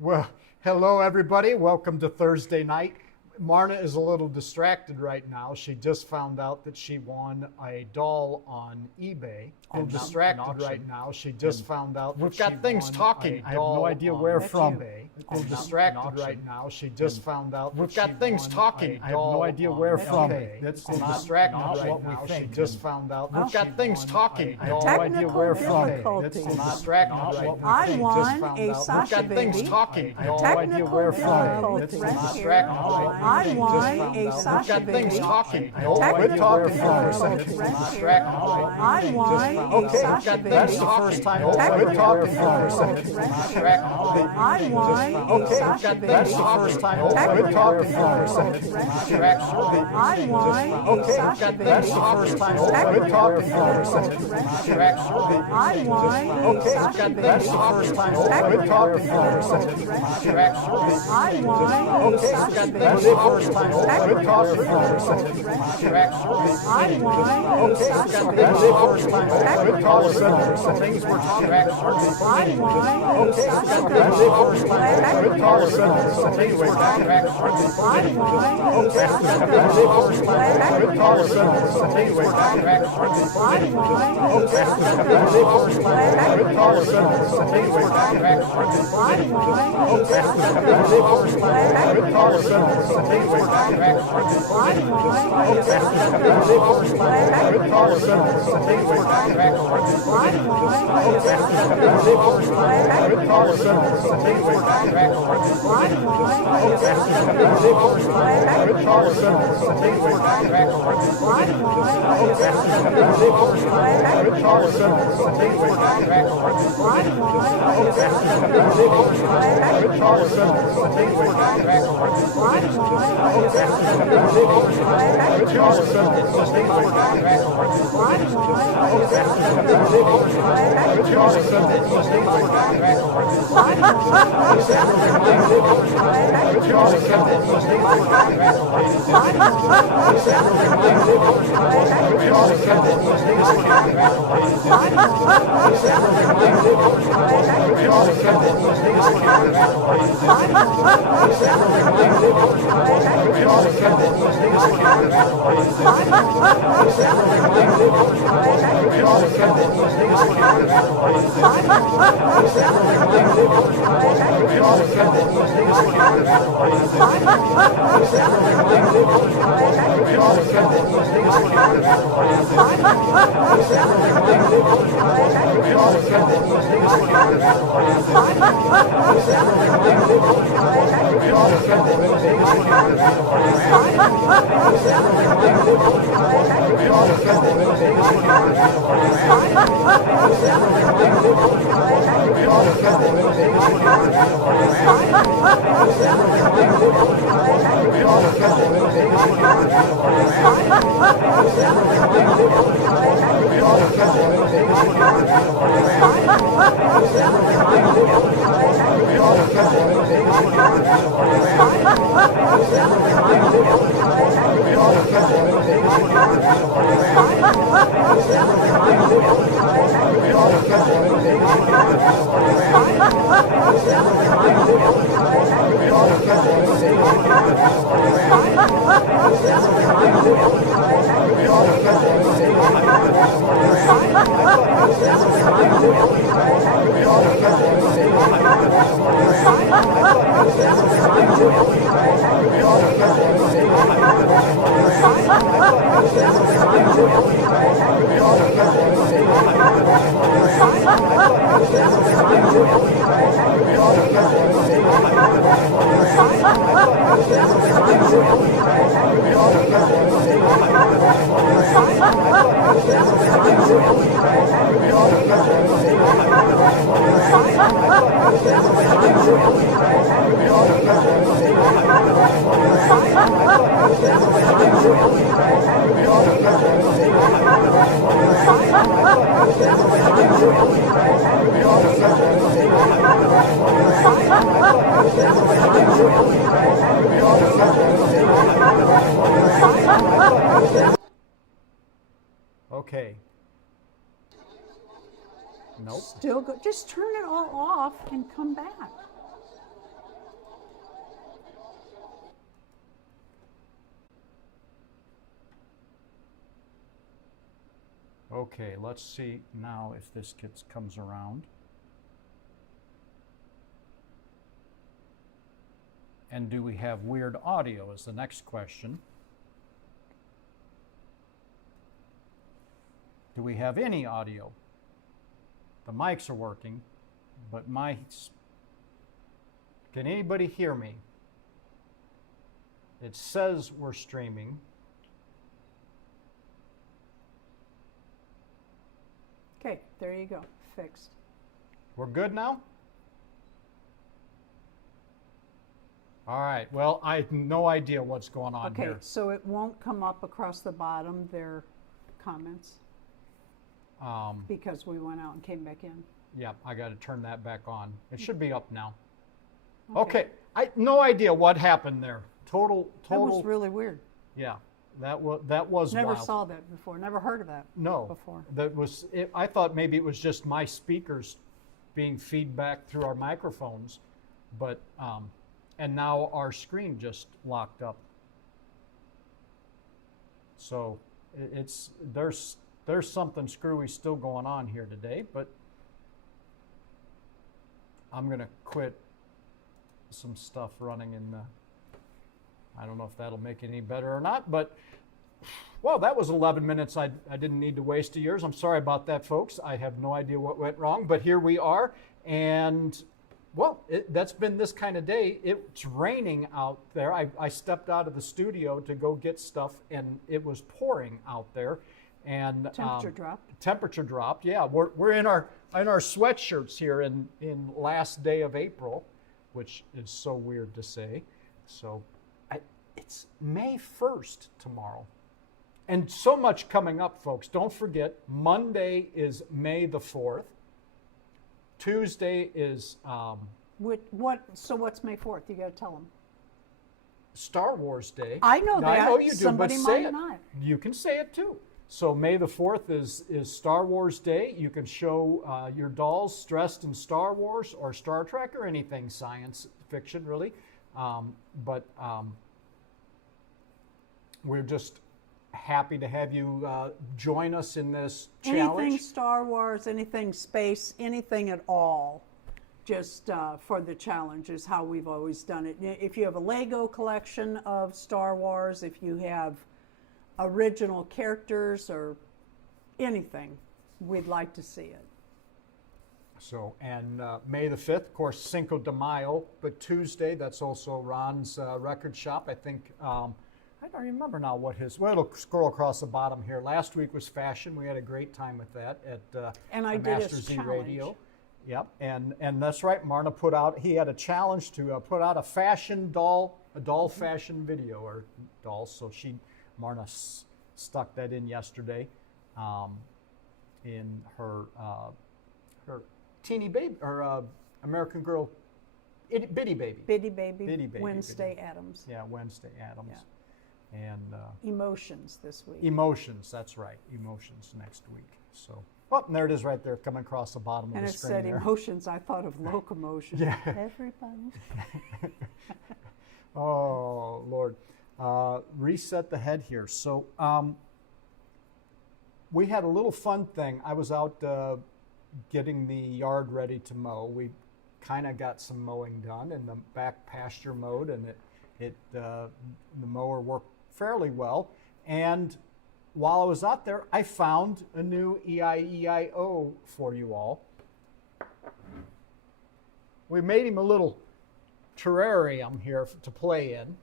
Well, hello everybody. Welcome to Thursday night. Marna is a little distracted right now. She just found out that she won a doll on eBay. I'm distracted right now. She just found out that We've got things talking. I have no idea where from. I'm distracted right now. She just found out We've got things talking. I have no idea where from. That's I'm not distracted what right we now. She think. just found out that We've got things talking. I have no idea where from. difficulties. I'm distracted right now. I She just won found a out Sasha that We've got things baby. talking. I have no idea where from. difficulties. I'm Right distracted here. right now. I She just won found a out that Sasha We've got things baby. talking. I have no idea where from. difficulties. Right I'm here. distracted right now. I She won just a found out Sasha that baby. That's the first time No, we're we're talking talking. for a difficulties. second. Right I'm here. distracted. I won a Sasha baby. That's the first time No, we're talking for a second. difficulties. Right I'm here. distracted. I won a Sasha baby. That's the first time No, we're talking for a second. difficulties. Right I'm here. distracted. I won a Sasha baby. That's the first time No, we're talking for a second. difficulties. Right I'm here. distracted. I won a Sasha baby. That's the first time No, we're talking for a second. difficulties. Right I'm here. distracted. I won a Sasha baby. That's the first time we're talking for things we're talking. I won a Sasha baby. That's the first time we're talking for Things we're talking. I won a Sasha baby. That's the first time we're talking for Things we're talking. I won a Sasha That's baby. the first time we're talking for Things we're talking. I won a Sasha That's baby. the first time we're talking for Things we're talking. I won a Sasha That's baby. the first time we're talking for Things we're talking. I won a Sasha That's baby. the first time we're talking for Things we're talking. I won a Sasha That's baby. the first time we're talking for Things we're talking. I won a Sasha That's baby. the first time we're talking for Things we're talking. I won a Sasha That's baby. the first time we're talking for Things we're talking. I won a Sasha That's baby. the first time we're talking for Things we're talking. I won a Sasha baby. That's the first time we're talking for Things we're talking. I won a Sasha Okay. Nope. Still go. Just turn it all off and come back. Okay, let's see now if this comes around. And do we have weird audio is the next question. Do we have any audio? The mics are working, but can anybody hear me? It says we're streaming. Okay, there you go. Fixed. We're good now? All right, well, I have no idea what's going on Okay, here. so it won't come up across the bottom, their comments, because we went out and came back in. Yeah, I got to turn that back on. It should be up now. Okay, no idea what happened there. Total. That was really weird. Yeah, that was Never wild. saw that before. Never heard of that before. That was. I thought maybe it was just my speakers being feedback through our microphones, but and now our screen just locked up. So there's something screwy still going on here today, but I'm gonna quit some stuff running in the. I don't know if that'll make it any better or not, but well, that was 11 minutes I didn't need to waste of yours. I'm sorry about that, folks. I have no idea what went wrong, but here we are, and well, that's been this kind of day. It's raining out there. I stepped out of the studio to go get stuff, and it was pouring out there, and temperature dropped. Yeah, we're in our sweatshirts here in last day of April, which is so weird to say. So it's May 1st tomorrow. And so much coming up, folks. Don't forget, Monday is May the 4th. Tuesday is... So what's May 4th? You got to tell them. Star Wars Day. I know that. I know you do, Somebody but say might it. not. You can say it too. So May the 4th is Star Wars Day. You can show your dolls dressed in Star Wars or Star Trek or anything science fiction, really. But we're just happy to have you join us in this challenge. Anything Star Wars, anything space, anything at all, just for the challenge is how we've always done it. If you have a Lego collection of Star Wars, if you have original characters or anything, we'd like to see it. So, and May the 5th, of course, Cinco de Mayo, but Tuesday, that's also Ron's record shop. I think, I don't remember now what well, it'll scroll across the bottom here. Last week was fashion. We had a great time with that at and I did Master his Z challenge. Radio. Yep, and that's right. Marna he had a challenge to put out a fashion doll, fashion video or doll. So Marna stuck that in yesterday, in her teeny baby or American Girl, Bitty Baby. Wednesday Addams. Yeah, Wednesday Addams. Yeah. And Emotions this week. Emotions, that's right. Emotions next week. So, well, and there it is right there coming across the bottom And of the it screen said there. emotions. I thought of locomotion. Yeah. Everybody. Oh, Lord. Reset the head here. So we had a little fun thing. I was out getting the yard ready to mow. We kind of got some mowing done in the back pasture mode, and the mower worked fairly well. And while I was out there, I found a new E-I-E-I-O for you all. We made him a little terrarium here to play in.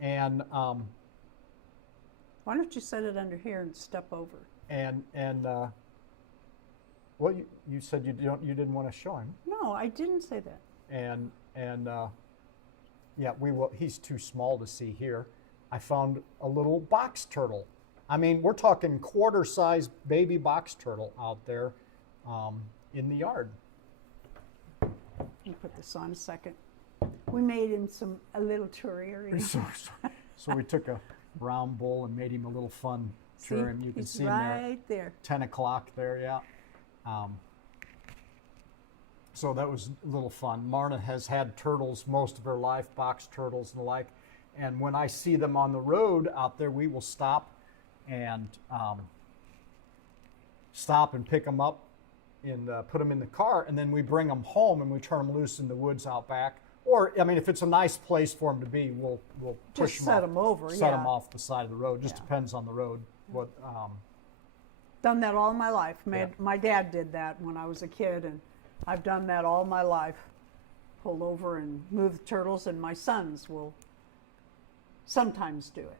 And Why don't you set it under here and step over? Well, you said you didn't want to show him. No, I didn't say that. And yeah, he's too small to see here. I found a little box turtle. I mean, we're talking quarter-size baby box turtle out there in the yard. Let me put this on a second. We made him a little terrarium. So we took a round bowl and made him a little fun terrarium. You can see him right there. 10 o'clock there, yeah. So that was a little fun. Marna has had turtles most of her life, box turtles and the like. And when I see them on the road out there, we will stop and stop and pick them up and put them in the car, and then we bring them home and we turn them loose in the woods out back. Or, I mean, if it's a nice place for them to be, we'll push Just them set off, them over, set yeah. them off the side of the road. Just Yeah. depends on the road. What Done that all my life. Yeah. My dad did that when I was a kid, and I've done that all my life. Pull over and move the turtles, and my sons will sometimes do it.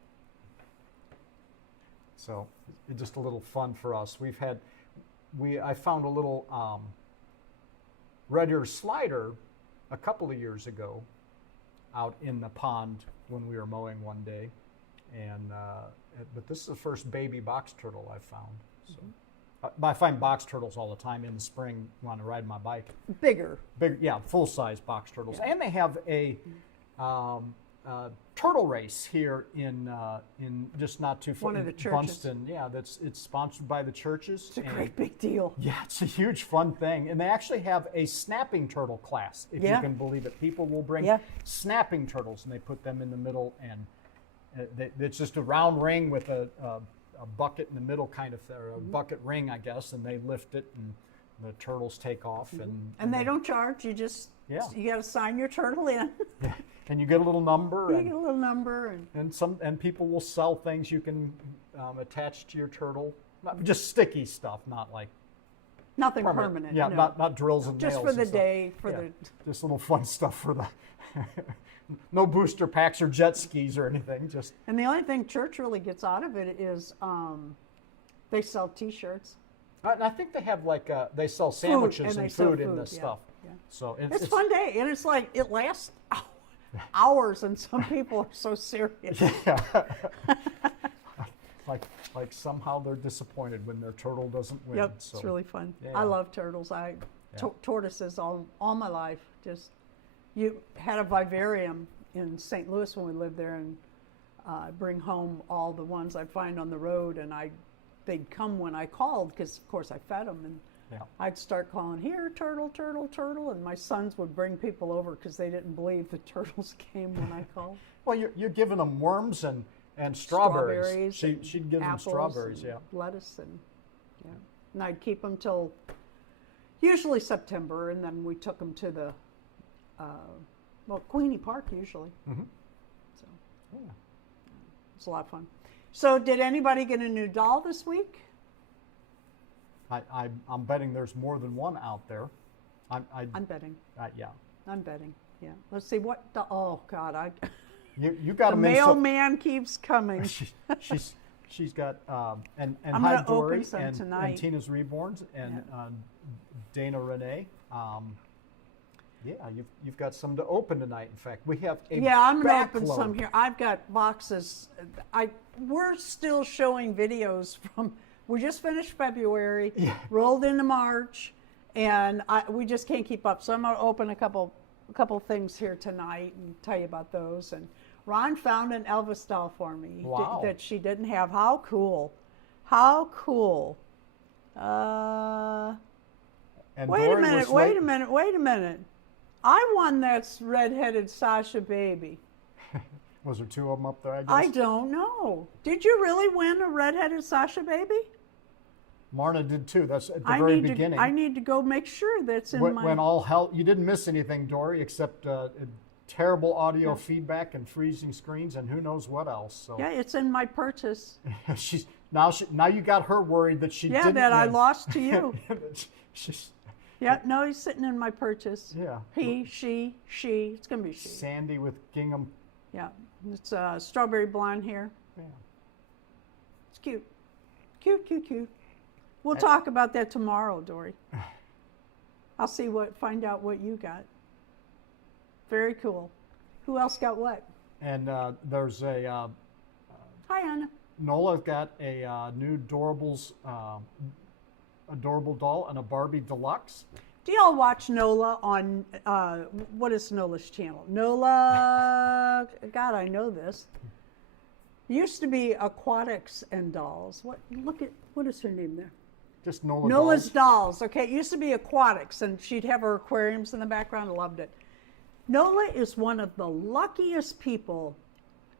So it's just a little fun for us. I found a little red ear slider a couple of years ago out in the pond when we were mowing one day, and but this is the first baby box turtle I've found. So I find box turtles all the time in the spring when I ride my bike. Bigger. Big, yeah, full size box turtles, and they have a turtle race here in just not too far. One of the churches. Bunston, yeah, it's sponsored by the churches. It's a great big deal. Yeah, it's a huge fun thing, and they actually have a snapping turtle class, if Yeah. you can believe it. People will bring Yeah. snapping turtles, and they put them in the middle, and it's just a round ring with a bucket in the middle, kind of, or a bucket ring, I guess, and they lift it, and the turtles take off, And they don't charge. You just Yeah. you got to sign your turtle in. and you get a little number, You and get a little number, and people will sell things you can attach to your turtle, not just sticky stuff, not like nothing permanent. Yeah, no. not drills and Just nails for and the stuff. day, for Yeah, the just little fun stuff for the no booster packs or jet skis or anything. Just And the only thing church really gets out of it is they sell T-shirts. and I think they have like they sell sandwiches and and they sell food in food, this yeah, stuff. yeah. So It's a fun day, and it's like it lasts hours, and some people are so serious. Yeah. like somehow they're disappointed when their turtle doesn't win. Yep, So, it's really fun. yeah. I love turtles. Tortoises all my life. Just you had a vivarium in St. Louis when we lived there, and bring home all the ones I'd find on the road, and they'd come when I called because of course I fed them, and Yeah. I'd start calling, here, turtle, turtle, turtle, and my sons would bring people over because they didn't believe the turtles came when I called. Well, you're giving them worms and strawberries. and She'd give them apples strawberries, and yeah. lettuce, and and I'd keep them till usually September, and then we took them to the Queenie Park usually. Mhm. So Yeah. it's a lot of fun. So did anybody get a new doll this week? I'm betting there's more than one out there. I'm betting. Yeah. I'm betting. Yeah. Let's see what. Oh God, You got the them in. So, mailman keeps coming. she's got and I'm hi gonna open Dory some and tonight. Tina's Reborns and Dana Renee. Yeah, you've got some to open tonight. In fact, we have a Yeah, I'm gonna open backload. some here. I've got boxes. We're still showing videos from. We just finished February, Yeah. rolled into March, and we just can't keep up. So I'm gonna open a couple things here tonight and tell you about those. And Ron found an Elvis doll for me Wow. that she didn't have. How cool! How cool! And Wait a Dory minute! was Wait late. a minute! Wait a minute! I won that red-headed Sasha baby. Was there two of them up there? I guess. I don't know. Did you really win a red-headed Sasha baby? Marna did too. That's at the I very need beginning. I need to go make sure that's in my. when all hell, you didn't miss anything, Dory, except terrible audio feedback and freezing screens and who knows what else. So Yeah, it's in my purchase. now you got her worried that she Yeah, didn't that I win. lost to you. She's- Yeah, no, he's sitting in my purchase. yeah. He, she. It's gonna be she. Sandy with gingham. Yeah, it's strawberry blonde hair. Yeah. It's cute. Cute. We'll talk about that tomorrow, Dory. I'll find out what you got. Very cool. Who else got what? And there's a Hi, Anna. Nola got a new adorable doll and a Barbie Deluxe. Do y'all watch Nola on, what is Nola's channel? Nola, God, I know this. Used to be Aquatics and Dolls. What is her name there? Just Nola Nola's dolls. Dolls. Okay, it used to be Aquatics, and she'd have her aquariums in the background. I loved it. Nola is one of the luckiest people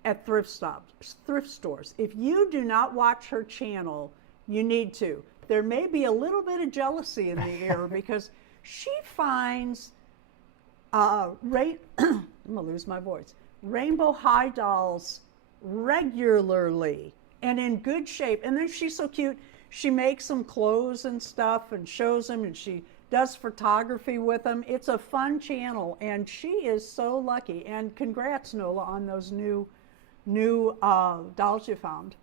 at thrift stores. If you do not watch her channel, you need to. there may be a little bit of jealousy in the air because she finds I'm gonna lose my voice. Rainbow High dolls regularly and in good shape. And then she's so cute. She makes them clothes and stuff and shows them, and she does photography with them. It's a fun channel, and she is so lucky. And congrats, Nola, on those new dolls you found.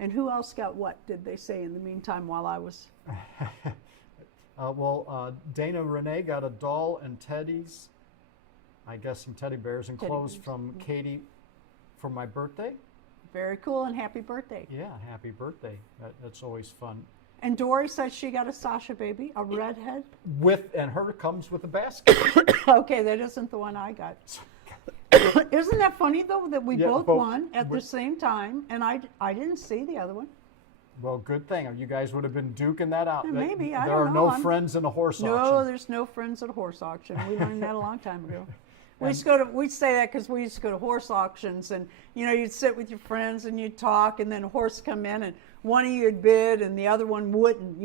And who else got what, did they say in the meantime while I was... Dana Renee got a doll and teddies, I guess some teddy bears and clothes from Katie for my birthday. Very cool, and happy birthday. Yeah, happy birthday. That's always fun. And Dory says she got a Sasha baby, a redhead. And her comes with a basket. Okay, that isn't the one I got. Isn't that funny, though, that we both won at the same time, and I didn't see the other one? Well, good thing. You guys would have been duking that out. Yeah, maybe. I there don't are know. no friends in a horse auction. No, there's no friends at a horse auction. We learned that a long time ago. We'd say that because we used to go to horse auctions, and you'd sit with your friends and you'd talk, and then a horse come in, and one of you'd bid and the other one wouldn't.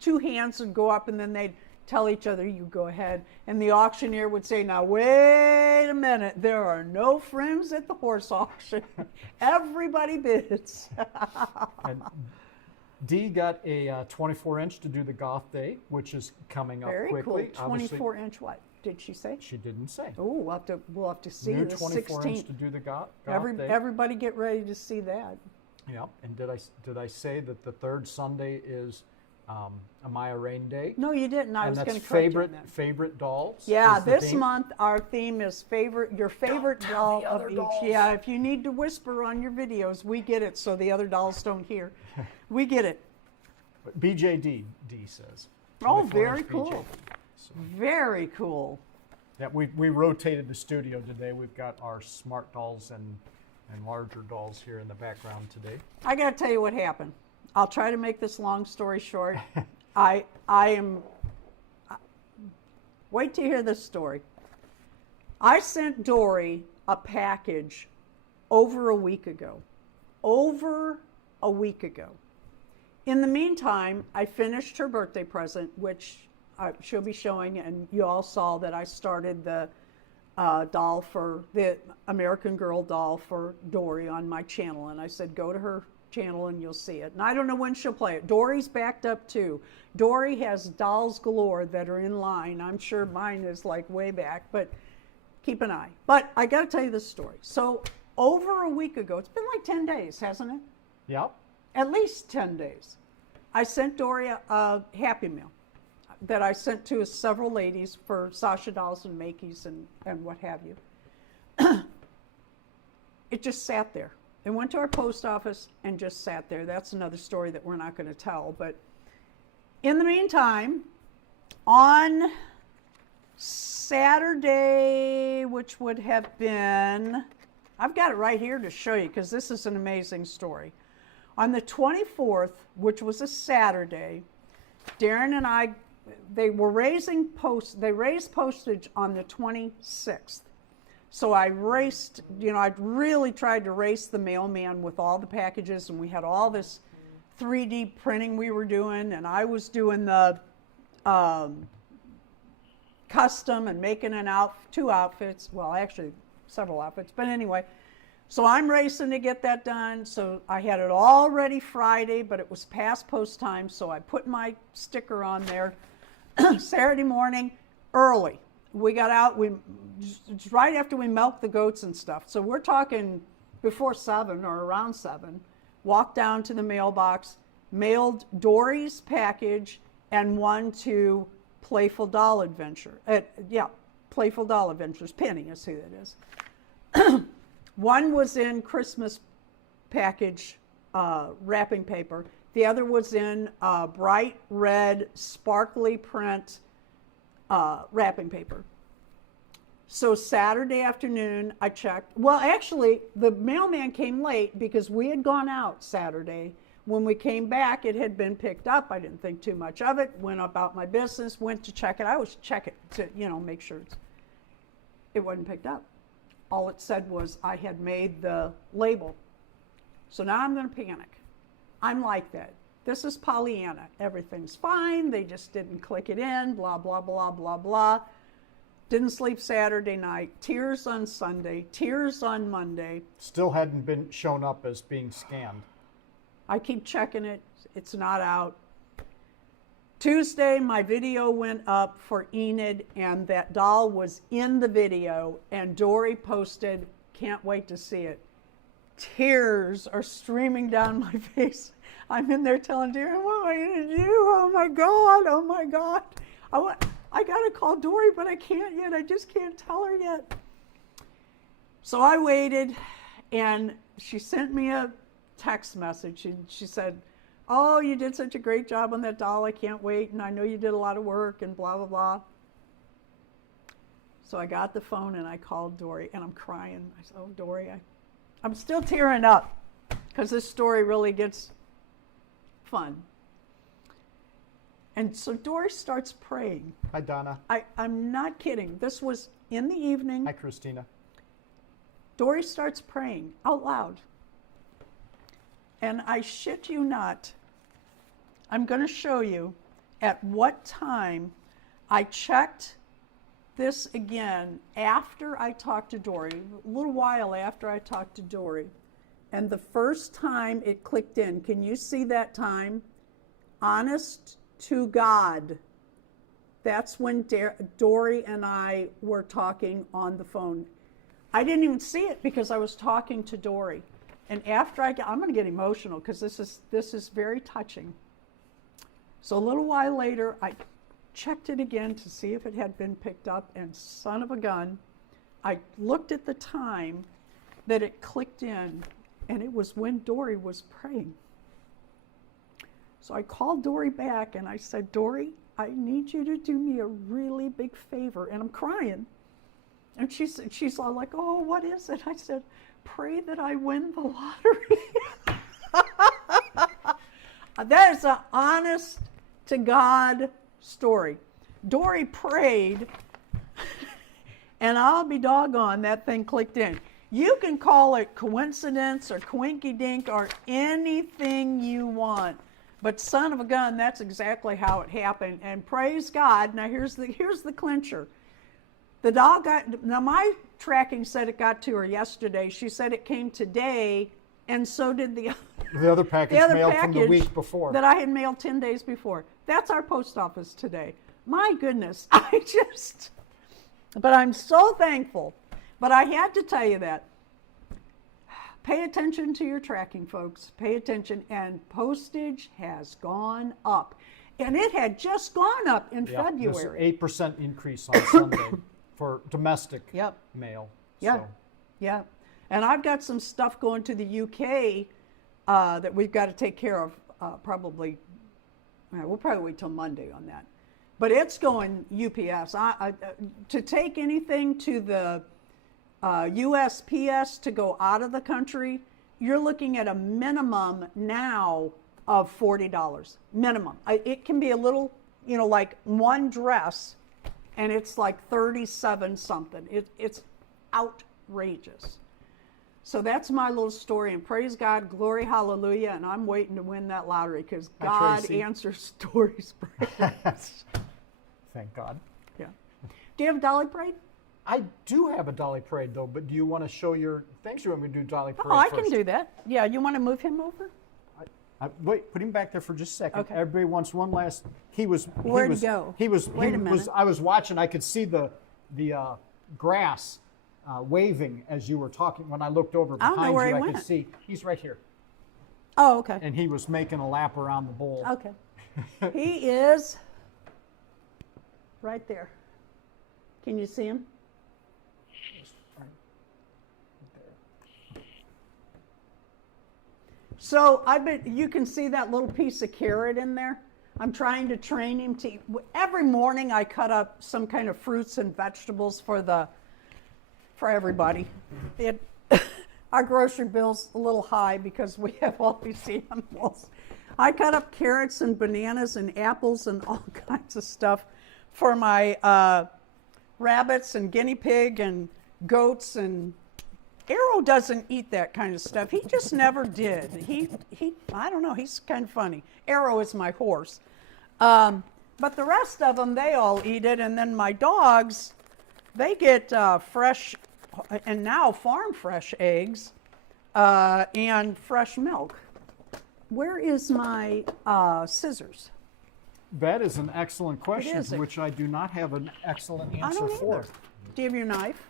Two hands would go up, and then they'd tell each other, you go ahead. And the auctioneer would say, now wait a minute, there are no friends at the horse auction. Everybody bids. And Dee got a 24-inch to do the Goth Day, which is coming up quickly. Very cool. 24-inch what? Did she say? She didn't say. Oh, we'll have to see New the 24-inch to do the Goth Day. Everybody get ready to see that. Yep. And did I say that the third Sunday is Amaya Rain Day? No, you didn't. I and was going that's to correct you on that. favorite dolls. Yeah, this month our theme is your favorite doll of each. Dolls. Yeah, if you need to whisper on your videos, we get it, so the other dolls don't hear. We get it. But BJD, D says. Oh, 24-inch very cool. BJD. So, Very cool. yeah, we rotated the studio today. We've got our smart dolls and larger dolls here in the background today. I got to tell you what happened. I'll try to make this long story short. I am. Wait to hear this story. I sent Dory a package over a week ago. In the meantime, I finished her birthday present, which she'll be showing, and you all saw that I started the doll for the American Girl doll for Dory on my channel, and I said go to her channel and you'll see it. And I don't know when she'll play it. Dory's backed up too. Dory has dolls galore that are in line. I'm sure mine is like way back, but keep an eye. But I got to tell you this story. So over a week ago, it's been like 10 days, hasn't it? Yep. At least 10 days. I sent Dory a Happy Meal that I sent to several ladies for Sasha dolls and Makeys and what have you. It just sat there. It went to our post office and just sat there. That's another story that we're not going to tell. But in the meantime, on Saturday, which would have been, I've got it right here to show you because this is an amazing story. On the 24th, which was a Saturday, Darren and I, they raised postage on the 26th. So I raced, I really tried to race the mailman with all the packages, and we had all this 3D printing we were doing, and I was doing the custom and making two outfits, well, actually several outfits, but anyway. So I'm racing to get that done. So I had it all ready Friday, but it was past post time, so I put my sticker on there Saturday morning early. We got out, just right after we milked the goats and stuff. So we're talking before 7 or around 7. Walked down to the mailbox, mailed Dory's package and one to Playful Doll Adventure. Playful Doll Adventures. Penny is who that is. One was in Christmas package wrapping paper. The other was in bright red, sparkly print wrapping paper. So Saturday afternoon, I checked. Well, actually, the mailman came late because we had gone out Saturday. When we came back, it had been picked up. I didn't think too much of it. Went about my business, went to check it. I always check it to, make sure it wasn't picked up. All it said was I had made the label. So now I'm going to panic. I'm like that. This is Pollyanna. Everything's fine. They just didn't click it in, blah, blah, blah, blah, blah. Didn't sleep Saturday night. Tears on Sunday. Tears on Monday. Still hadn't been shown up as being scanned. I keep checking it. It's not out. Tuesday, my video went up for Enid, and that doll was in the video, and Dory posted, "Can't wait to see it." Tears are streaming down my face. I'm in there telling Dory, "What am I going to do? Oh my God, oh my God." I got to call Dory, but I can't yet. I just can't tell her yet. So I waited, and she sent me a text message. She said, "Oh, you did such a great job on that doll. I can't wait. And I know you did a lot of work and blah, blah, blah." So I got the phone and I called Dory, and I'm crying. I said, "Oh, Dory," I'm still tearing up because this story really gets fun. And so Dory starts praying. Hi, Donna. I'm not kidding. This was in the evening. Hi, Christina. Dory starts praying out loud. And I shit you not, I'm going to show you at what time I checked this again after I talked to Dory, a little while after I talked to Dory. And the first time it clicked in, can you see that time? Honest to God. That's when Dory and I were talking on the phone. I didn't even see it because I was talking to Dory. And after I'm going to get emotional because this is very touching. So a little while later, I checked it again to see if it had been picked up, and son of a gun, I looked at the time that it clicked in, and it was when Dory was praying. So I called Dory back and I said, "Dory, I need you to do me a really big favor." And I'm crying. And she's all like, "Oh, what is it?" I said, "Pray that I win the lottery." That is an honest to God story. Dory prayed, and I'll be doggone, that thing clicked in. You can call it coincidence or coinky-dink or anything you want. But son of a gun, that's exactly how it happened. And praise God. Now here's the clincher. The dog now my tracking said it got to her yesterday. She said it came today, and so did the other package mailed from the week before. That I had mailed 10 days before. That's our post office today. My goodness, but I'm so thankful. But I had to tell you that. Pay attention to your tracking, folks. Pay attention. And postage has gone up. And it had just gone up in February. There's an 8% increase on Sunday for domestic mail. Yeah, so. yeah. And I've got some stuff going to the UK that we've got to take care of probably. We'll probably wait till Monday on that. But it's going UPS. To take anything to the USPS to go out of the country, you're looking at a minimum now of $40. Minimum. It can be a little, like one dress, and it's like 37 something. It's outrageous. So that's my little story, and praise God, glory, hallelujah, and I'm waiting to win that lottery because God answers Dory's prayers. Thank God. Yeah. Do you have a Dolly Parade? I do have a Dolly Parade, though, but do you want to show your things? You want me to do Dolly Parade I first? can do that. Yeah, you want to move him over? Wait, put him back there for just a second. Okay. Everybody wants one last. Where'd he go? Wait a minute. I was watching. I could see the grass waving as you were talking. When I looked over behind I don't know where you, he I went. could see he's right here, Oh, okay. and he was making a lap around the bowl. Okay. He is right there. Can you see him? So you can see that little piece of carrot in there. I'm trying to train him to eat. Every morning I cut up some kind of fruits and vegetables for everybody. Our grocery bill's a little high because we have all these animals. I cut up carrots and bananas and apples and all kinds of stuff for my rabbits and guinea pig and goats and Arrow doesn't eat that kind of stuff. He just never did. I don't know, he's kind of funny. Arrow is my horse. But the rest of them, they all eat it. And then my dogs, they get fresh, and now farm fresh eggs and fresh milk. Where is my scissors? That is an excellent question, is. to which I do not have an excellent I answer don't for. either. Do you have your knife?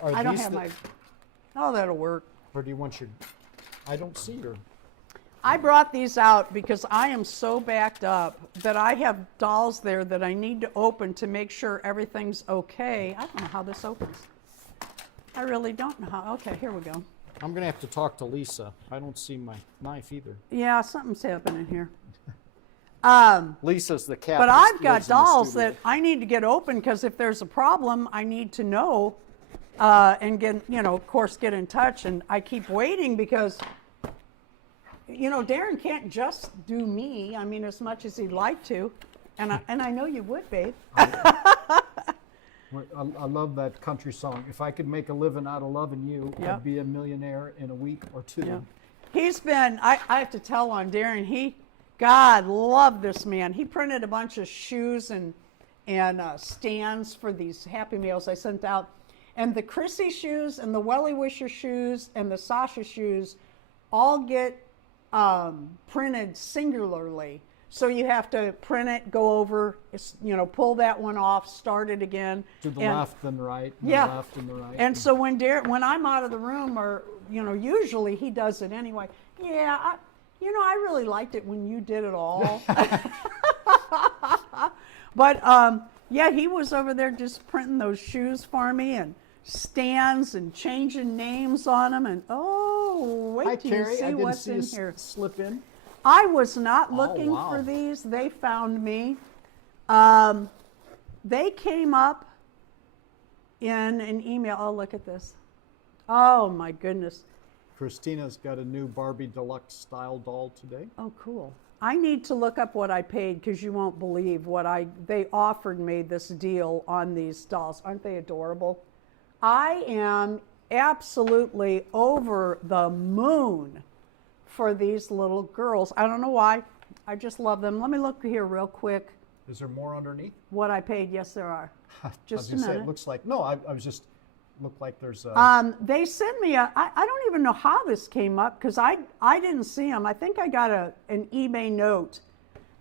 Are I don't these have the- my. Oh, that'll work. Or do you want your? I don't see your. I brought these out because I am so backed up that I have dolls there that I need to open to make sure everything's okay. I don't know how this opens. I really don't know how. Okay, here we go. I'm going to have to talk to Lisa. I don't see my knife either. Yeah, something's happening here. Lisa's the cat. But that I've got lives in the dolls studio. that I need to get open because if there's a problem, I need to know and get, of course, get in touch. And I keep waiting because, Darren can't just do me. I mean, as much as he'd like to. And I know you would, babe. I love that country song. If I could make a living out of loving you, Yep. I'd be a millionaire in a week or two. Yeah. He's been, I have to tell on Darren, God love this man. He printed a bunch of shoes and stands for these Happy Meals I sent out. And the Chrissy shoes and the Welly Wisher shoes and the Sasha shoes all get printed singularly. So you have to print it, go over, pull that one off, start it again. To the And- left and right, and Yeah. the left and the right. And so when I'm out of the room, or usually he does it anyway. Yeah, I really liked it when you did it all. But yeah, he was over there just printing those shoes for me and stands and changing names on them. And wait Hi, till you Carrie. see I didn't what's see in you here. slip in. I was not looking wow. for these. They found me. They came up in an email. Oh, look at this. Oh, my goodness. Christina's got a new Barbie Deluxe style doll today. Oh, cool. I need to look up what I paid because you won't believe they offered me this deal on these dolls. Aren't they adorable? I am absolutely over the moon for these little girls. I don't know why. I just love them. Let me look here real quick Is there more underneath? what I paid. Yes, there are. Just a minute. It looks like, no, I was just, looked like there's a. They sent me I don't even know how this came up because I didn't see them. I think I got an eBay note.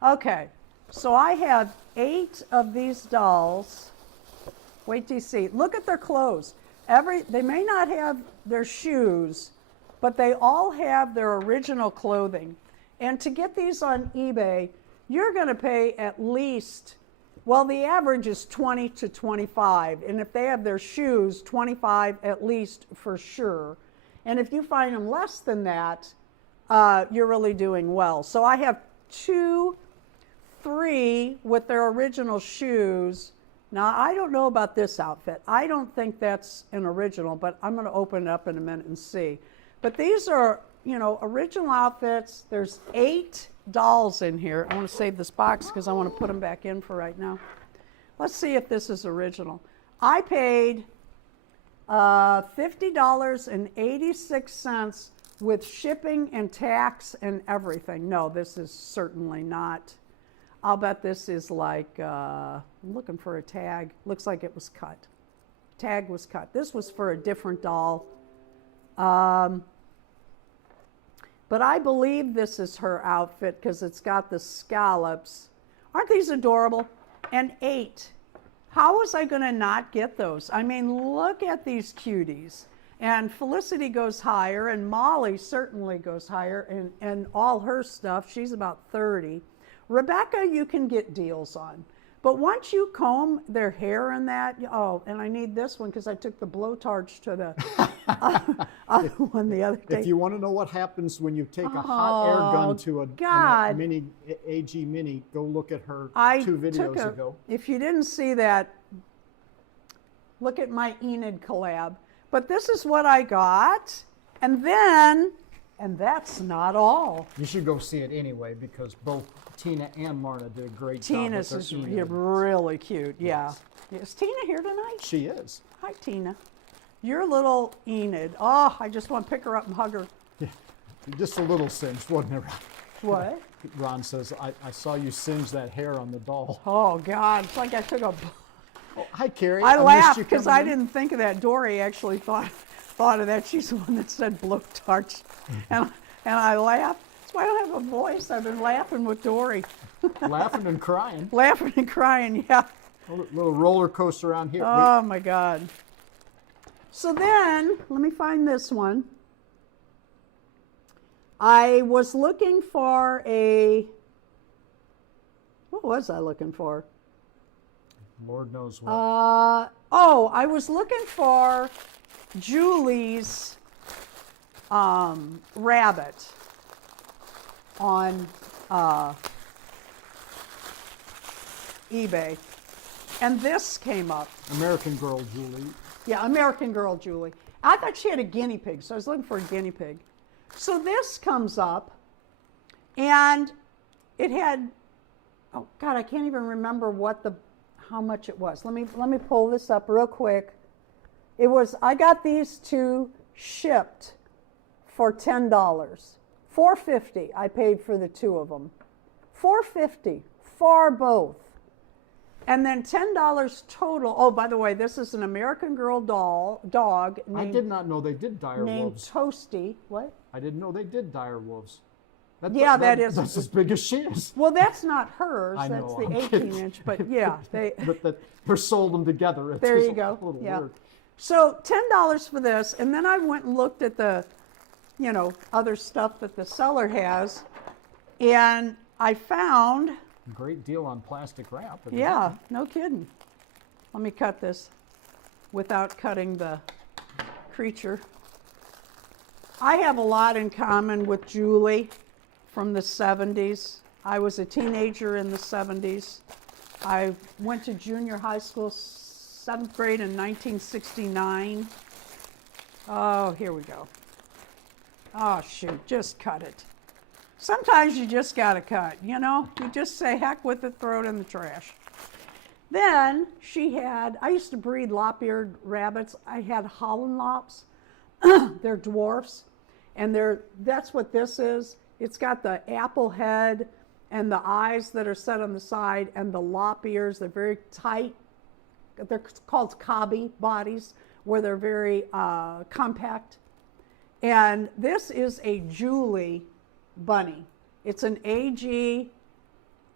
Okay, so I have 8 of these dolls. Wait till you see. Look at their clothes. They may not have their shoes, but they all have their original clothing. And to get these on eBay, you're going to pay at least, well, the average is 20 to 25. And if they have their shoes, 25 at least for sure. And if you find them less than that, you're really doing well. So I have 2, 3 with their original shoes. Now, I don't know about this outfit. I don't think that's an original, but I'm going to open it up in a minute and see. But these are, original outfits. There's 8 dolls in here. I want to save this box because I want to put them back in for right now. Let's see if this is original. I paid $50.86 with shipping and tax and everything. No, this is certainly not. I'll bet this is like, I'm looking for a tag. Looks like it was cut. Tag was cut. This was for a different doll. But I believe this is her outfit because it's got the scallops. Aren't these adorable? And 8. How was I going to not get those? I mean, look at these cuties. And Felicity goes higher, and Molly certainly goes higher, and all her stuff, she's about 30. Rebecca, you can get deals on. But once you comb their hair and that, and I need this one because I took the blowtorch to the other one the other day. If you want to know what happens when you take a hot air gun to a mini AG Mini, go look at her 2 videos ago. If you didn't see that, look at my Enid collab. But this is what I got. And that's not all. You should go see it anyway because both Tina and Marna did a great Tina's job. is really cute, yeah. Is Tina here tonight? She is. Hi, Tina. Your little Enid. Oh, I just want to pick her up and hug her. Yeah. Just a little singed, wasn't it? What? Ron says, I saw you singe that hair on the doll. Oh, God. It's like I took a... Oh, hi, Carrie. I missed laughed you because coming I in. didn't think of that. Dory actually thought of that. She's the one that said blowtorch. and I laughed. That's why I don't have a voice. I've been laughing with Dory. Laughing and crying. Laughing and crying, yeah. A little roller coaster around here. Oh, my God. So then, let me find this one. I was looking for a... What was I looking for? Lord knows what. I was looking for Julie's rabbit on eBay. And this came up. American Girl, Julie. Yeah, American Girl Julie. I thought she had a guinea pig, so I was looking for a guinea pig. So this comes up, and it had, oh God, I can't even remember how much it was. Let me pull this up real quick. It was, I got these two shipped for $10. $4.50 I paid for the two of them. $4.50 for both. And then $10 total. Oh, by the way, this is an American Girl dog named, I did not know they did dire named wolves. Toasty. What? I didn't know they did dire wolves. That is. That's as big as she is. Well, that's not hers. I That's know, the I'm 18-inch. But yeah, they. But they're sold them together. It's There just you go. A little Yeah. weird. So $10 for this, and then I went and looked at the, other stuff that the seller has, and I found. Great deal on plastic wrap. Yeah, no kidding. Let me cut this without cutting the creature. I have a lot in common with Julie from the 70s. I was a teenager in the 70s. I went to junior high school, 7th grade in 1969. Oh, here we go. Oh, shoot, just cut it. Sometimes you just got to cut, You just say, heck with it, throw it in the trash. Then I used to breed lop-eared rabbits. I had Holland lops. They're dwarfs. And that's what this is. It's got the apple head and the eyes that are set on the side and the lop ears. They're very tight. They're called cobby bodies, where they're very compact. And this is a Julie bunny. It's an AG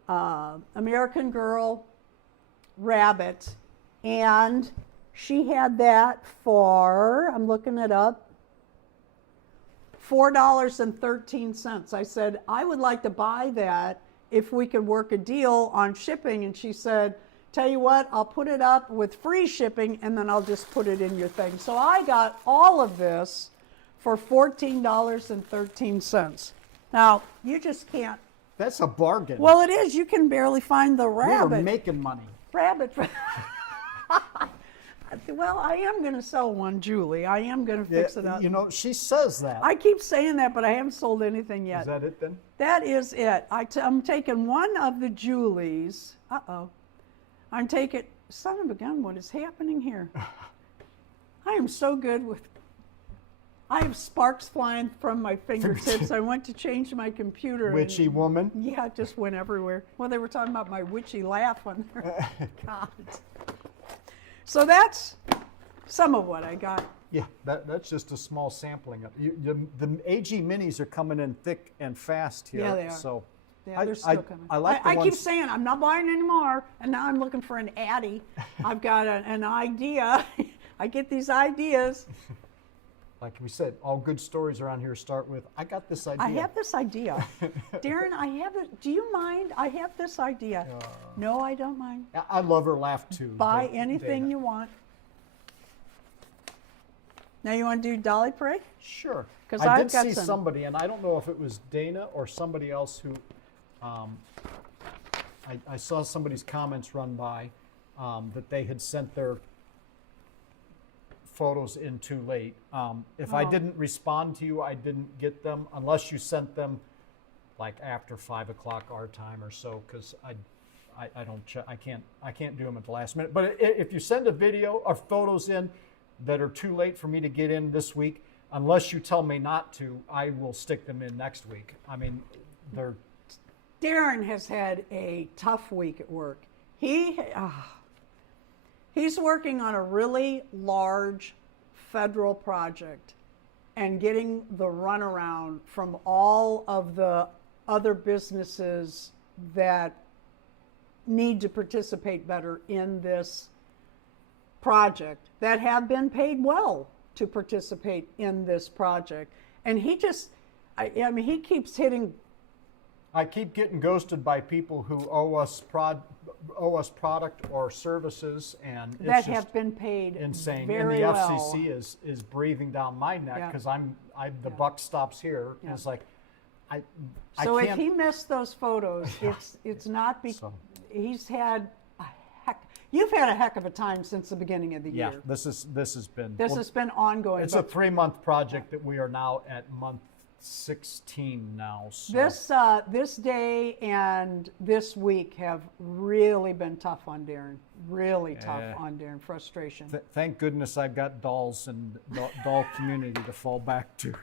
American Girl rabbit, and she had that for, I'm looking it up, $4.13. I said, I would like to buy that if we could work a deal on shipping, and she said, tell you what, I'll put it up with free shipping and then I'll just put it in your thing. So I got all of this for $14.13. Now, you just can't. That's a bargain. Well, it is. You can barely find the We rabbit. were making money. Rabbit. Well, I am going to sell one, Julie. I am going to fix it up. She says that. I keep saying that, but I haven't sold anything yet. Is that it then? That is it. I'm taking one of the Julies. Uh-oh. I'm taking, son of a gun, what is happening here? I am so good with, I have sparks flying from my fingertips. I went to change my computer. Witchy woman. Yeah, it just went everywhere. Well, they were talking about my witchy laugh on there. God. So that's some of what I got. Yeah, that's just a small sampling of the AG minis are coming in thick and fast here. Yeah, they are. So Yeah, they're still coming. I like the I ones. keep saying I'm not buying anymore, and now I'm looking for an Addy. I've got an idea. I get these ideas. Like we said, all good stories around here start with, I got this idea. I have this idea. Darren, I have it. Do you mind? I have this idea. No, I don't mind. I love her laugh too. Buy anything you want. Now you want to do Dolly Pray? Sure. 'Cause I I've did got see some. somebody, and I don't know if it was Dana or somebody else who, I saw somebody's comments run by that they had sent their photos in too late. If I didn't respond to you, I didn't get them unless you sent them like after 5 o'clock our time or so, because I don't check. I can't do them at the last minute. But if you send a video or photos in, that are too late for me to get in this week, unless you tell me not to, I will stick them in next week. I mean, they're... Darren has had a tough week at work. He's working on a really large federal project and getting the runaround from all of the other businesses that need to participate better in this project, that have been paid well to participate in this project. And he just, I mean, he keeps hitting. I keep getting ghosted by people who owe us product or services, and it's that just have been paid insane. very and the well. FCC is breathing down my neck because the buck stops here. And it's like, So I if can't. he missed those photos, it's not because So. he's had you've had a heck of a time since the beginning of the Yeah, year. this has been. This has been ongoing. It's a 3-month project that we are now at month 16 now. So. This day and this week have really been tough on Darren. Really tough on Darren. Frustration. Thank goodness I've got dolls and doll community to fall back to.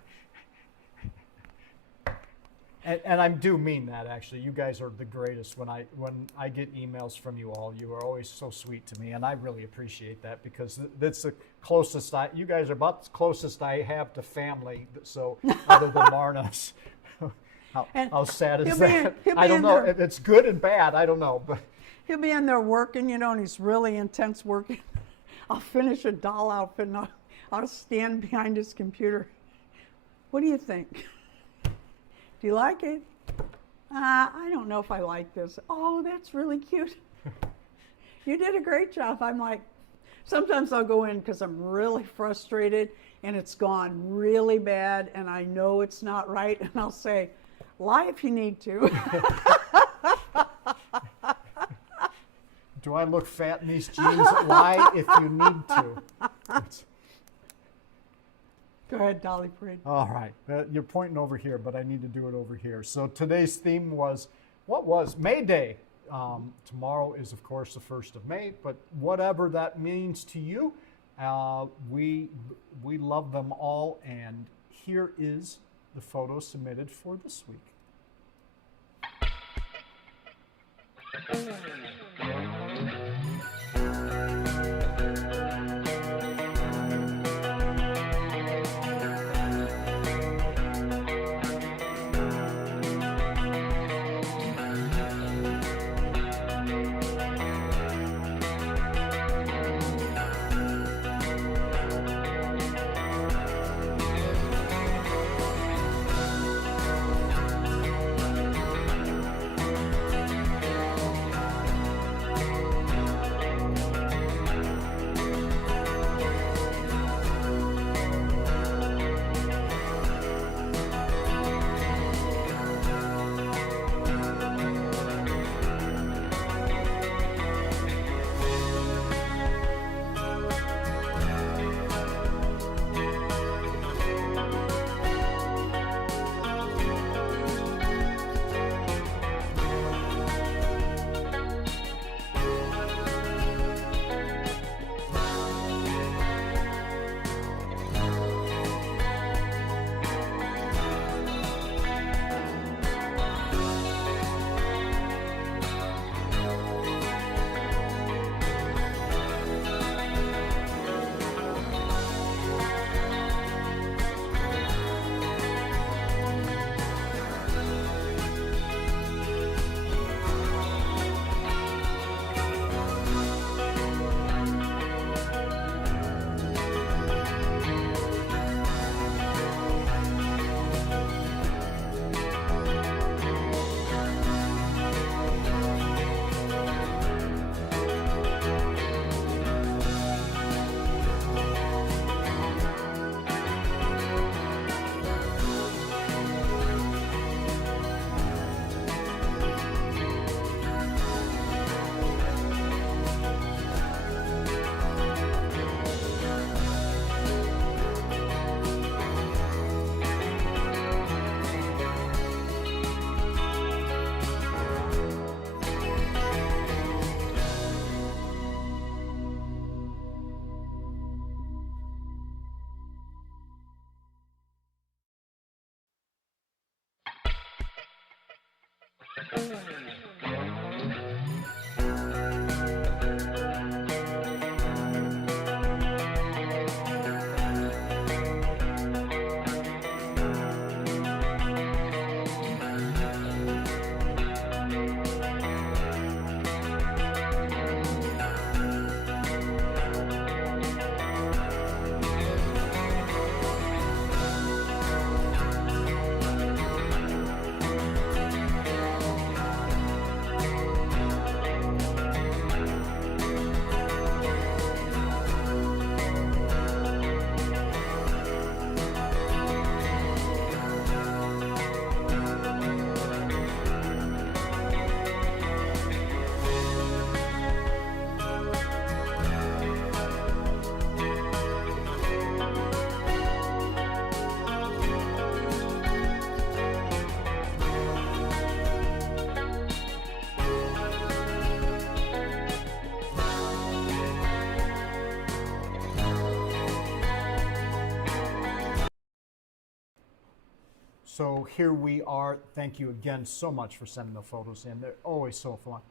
And I do mean that, actually. You guys are the greatest. When I get emails from you all, you are always so sweet to me, and I really appreciate that, because that's the closest you guys are about the closest I have to family. So other than Marna's, how sad is that? I don't know. It's good and bad. I don't know, but he'll be in there working, you know, and he's really intense working. I'll finish a doll outfit and I'll stand behind his computer. What do you think? Do you like it? I don't know if I like this. Oh, that's really cute. You did a great job. I'm like, sometimes I'll go in because I'm really frustrated and it's gone really bad and I know it's not right, and I'll say, lie if you need to. do I look fat in these jeans? Lie if you need to. Go ahead, Dolly Parade. All right. You're pointing over here, but I need to do it over here. So today's theme was May Day. Tomorrow is, of course, the 1st of May, but whatever that means to you, we love them all, and here is the photo submitted for this week. So here we are. Thank you again so much for sending the photos in. They're always so fun.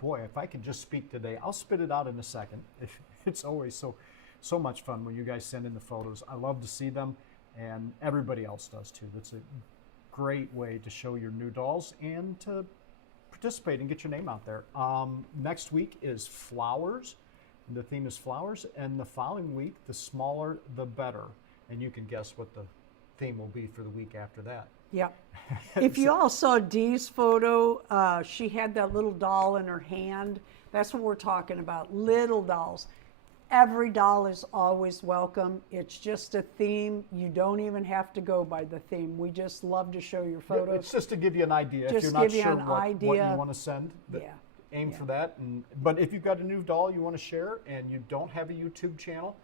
Boy, if I could just speak today, I'll spit it out in a second. It's always so much fun when you guys send in the photos. I love to see them, and everybody else does too. That's a great way to show your new dolls and to participate and get your name out there. Next week is flowers. The theme is flowers, and the following week, the smaller the better. And you can guess what the theme will be for the week after that. Yeah. If you all saw Dee's photo, she had that little doll in her hand. That's what we're talking about, little dolls. Every doll is always welcome. It's just a theme. You don't even have to go by the theme. We just love to show your photos. It's just to give you an idea. Just if you're not give you sure an what idea. you want to send, Yeah. aim Yeah. for that. But if you've got a new doll you want to share and you don't have a YouTube channel,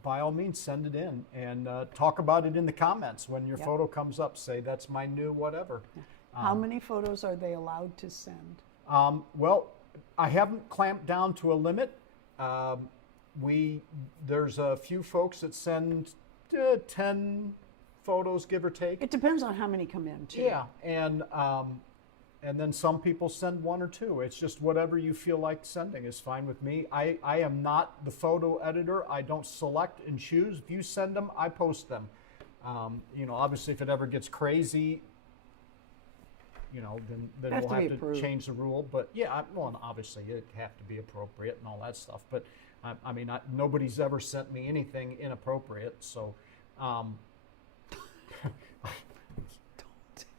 by all means, send it in and talk about it in the comments. When your Yep. photo comes up, say, that's my new whatever. How many photos are they allowed to send? Well, I haven't clamped down to a limit. There's a few folks that send 10 photos, give or take. It depends on how many come in, too. Yeah, and then some people send 1 or 2. It's just whatever you feel like sending is fine with me. I am not the photo editor. I don't select and choose. If you send them, I post them. Obviously, if it ever gets crazy, then we'll have to change the rule. But yeah, and obviously it have to be appropriate and all that stuff. But nobody's ever sent me anything inappropriate. So,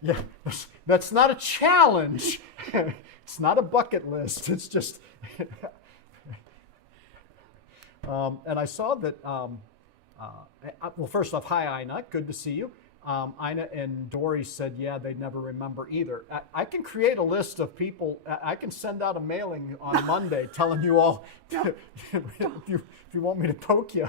yeah, that's not a challenge. It's not a bucket list. It's just. And I saw that. Well, first off, hi Ina, good to see you. Ina and Dory said, yeah, they never remember either. I can create a list of people. I can send out a mailing on Monday telling you all, if you want me to poke you,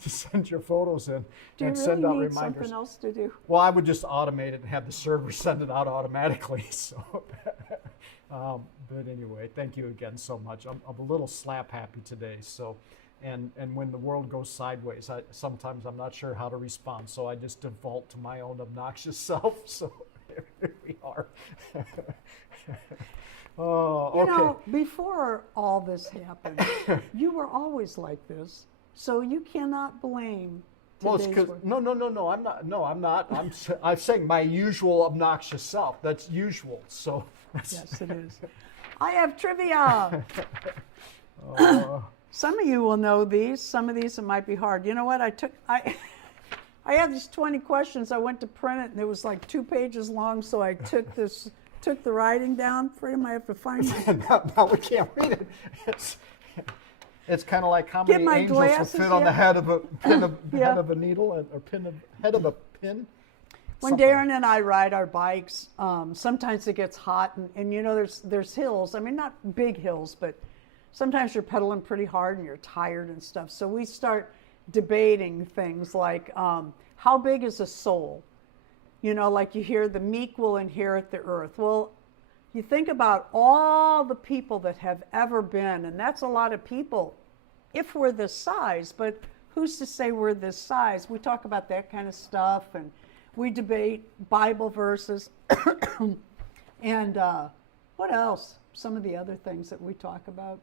to send your photos in and send out reminders. Do you really need something else to do? Well, I would just automate it and have the server send it out automatically. So, but anyway, thank you again so much. I'm a little slap happy today. So. And when the world goes sideways, sometimes I'm not sure how to respond, so I just default to my own obnoxious self. So here we are. Oh, okay. Before all this happened, you were always like this, so you cannot blame. Well, it's because no, I'm not. No, I'm not. I'm saying my usual obnoxious self. That's usual. So. Yes, it is. I have trivia. Some of you will know these. Some of these it might be hard. You know what? I had these 20 questions. I went to print it, and it was like 2 pages long. So I took the writing down. Freedom, I have to find it. Now we can't read it. It's kind of like how many angels will fit on the head of a pin head of a needle or head of a pin. When Darren and I ride our bikes, sometimes it gets hot, and there's hills. I mean, not big hills, but sometimes you're pedaling pretty hard and you're tired and stuff. So we start debating things like, how big is a soul? Like you hear the meek will inherit the earth. Well, you think about all the people that have ever been, and that's a lot of people if we're this size, but who's to say we're this size? We talk about that kind of stuff, and we debate Bible verses. And what else? Some of the other things that we talk about.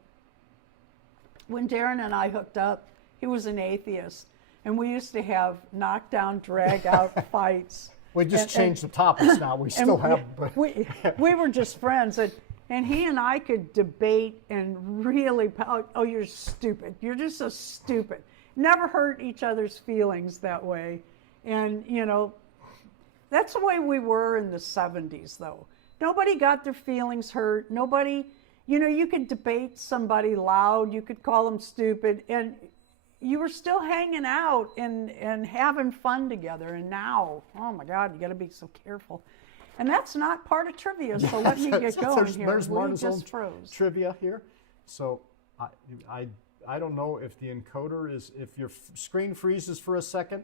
When Darren and I hooked up, he was an atheist, and we used to have knockdown, drag-out fights. We just changed the topics now. We still have. But we were just friends, and he and I could debate and really, oh, you're stupid. You're just so stupid. Never hurt each other's feelings that way. And, that's the way we were in the 70s, though. Nobody got their feelings hurt. Nobody... you could debate somebody loud, you could call them stupid, and you were still hanging out and having fun together. And now, oh my God, you got to be so careful. And that's not part of trivia, so let me get going here. There's Marta's own froze. Trivia here. So I don't know if the encoder if your screen freezes for a second,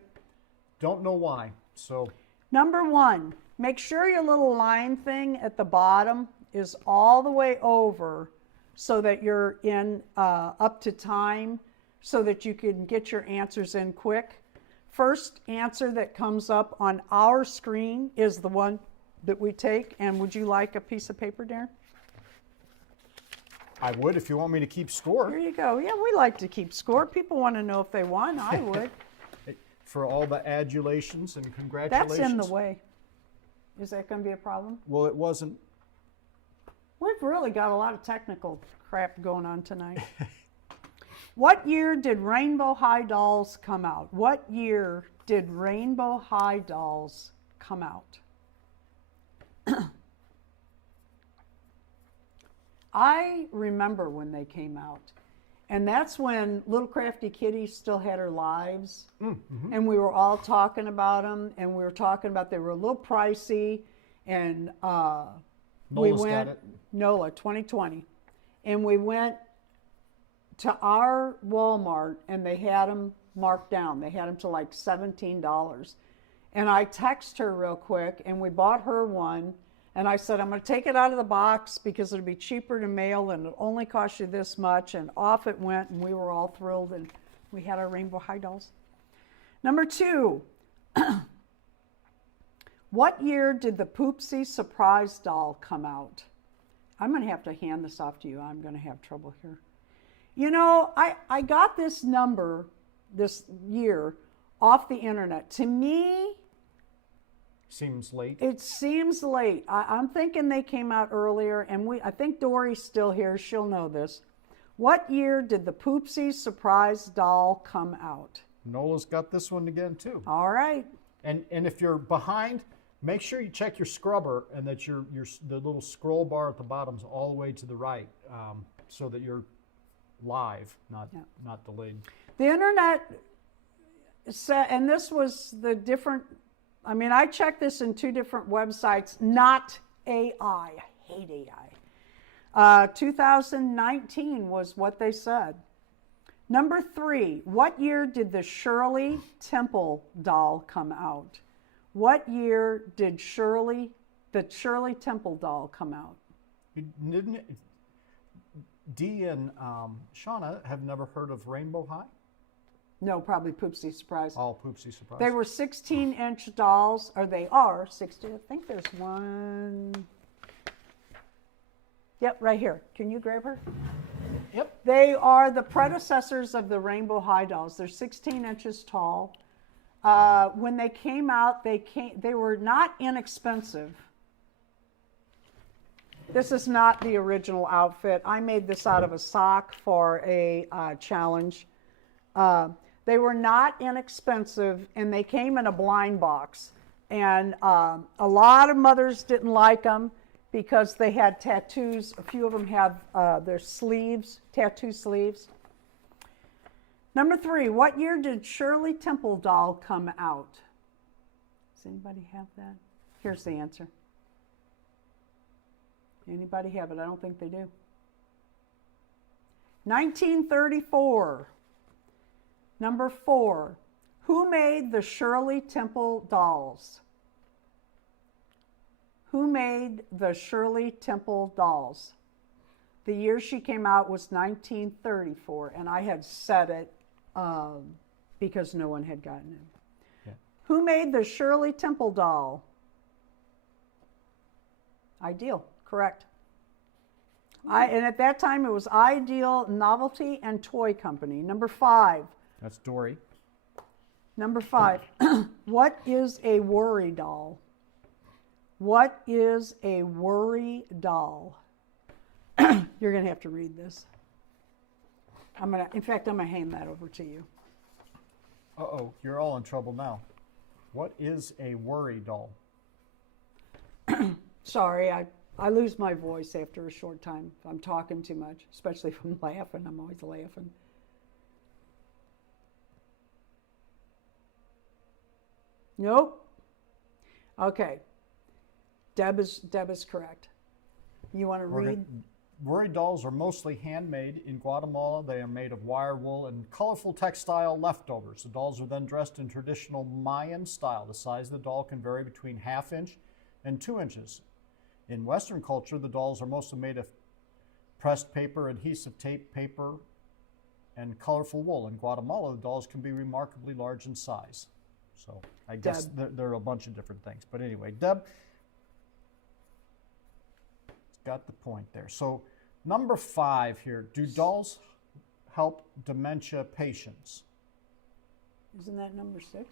don't know why. So Number 1, make sure your little line thing at the bottom is all the way over so that you're in up to time so that you can get your answers in quick. First answer that comes up on our screen is the one that we take. And would you like a piece of paper, Darren? I would if you want me to keep score. Here you go. Yeah, we like to keep score. People want to know if they won. I would. For all the adulations and congratulations. That's in the way. Is that going to be a problem? Well, it wasn't. We've really got a lot of technical crap going on tonight. What year did Rainbow High Dolls come out? What year did Rainbow High Dolls come out? I remember when they came out. And that's when Little Crafty Kitty still had her lives. Mm-hmm. And we were all talking about them. And we were talking about they were a little pricey. And we went, got it. NOLA 2020. And we went to our Walmart and they had them marked down. They had them to like $17. And I texted her real quick and we bought her one. And I said, I'm going to take it out of the box because it'll be cheaper to mail and it'll only cost you this much. And off it went, and we were all thrilled, and we had our Rainbow High Dolls. Number 2, what year did the Poopsie Surprise Doll come out? I'm going to have to hand this off to you. I'm going to have trouble here. You know, I got this number, this year, off the internet. To me, seems late. it seems late. I'm thinking they came out earlier, and I think Dory's still here. She'll know this. What year did the Poopsie Surprise Doll come out? Nola's got this one again too. All right. And if you're behind, make sure you check your scrubber and that the little scroll bar at the bottom's all the way to the right, so that you're live, not delayed. The internet said, and this was the different. I mean, I checked this in 2 different websites, not AI. I hate AI. 2019 was what they said. Number 3, what year did the Shirley Temple doll come out? What year did the Shirley Temple doll come out? Didn't Dee and Shauna have never heard of Rainbow High? No, probably Poopsie Surprise. All Poopsie Surprise. They were 16-inch dolls, or they are 16. I think there's one. Yep, right here. Can you grab her? Yep. They are the predecessors of the Rainbow High Dolls. They're 16 inches tall. When they came out, they were not inexpensive. This is not the original outfit. I made this out of a sock for a challenge. They were not inexpensive, and they came in a blind box. And a lot of mothers didn't like them because they had tattoos. A few of them have their sleeves, tattoo sleeves. Number 3, what year did Shirley Temple doll come out? Does anybody have that? Here's the answer. Anybody have it? I don't think they do. 1934. Number 4, who made the Shirley Temple dolls? Who made the Shirley Temple dolls? The year she came out was 1934, and I had said it because no one had gotten it. Yeah. Who made the Shirley Temple doll? Ideal, correct. And at that time, it was Ideal Novelty and Toy Company. Number 5. That's Dory. Number 5. What is a worry doll? What is a worry doll? You're going to have to read this. In fact, I'm going to hand that over to you. Uh-oh, you're all in trouble now. What is a worry doll? Sorry, I lose my voice after a short time if I'm talking too much, especially if I'm laughing. I'm always laughing. Nope. Okay. Deb is correct. You want to read? Worry dolls are mostly handmade in Guatemala. They are made of wire, wool, and colorful textile leftovers. The dolls are then dressed in traditional Mayan style. The size of the doll can vary between 1/2 inch and 2 inches. In Western culture, the dolls are mostly made of pressed paper, adhesive tape, paper, and colorful wool. In Guatemala, the dolls can be remarkably large in size. So I guess Deb. there are a bunch of different things. But anyway, Deb got the point there. So number 5 here, do dolls help dementia patients? Isn't that number 6?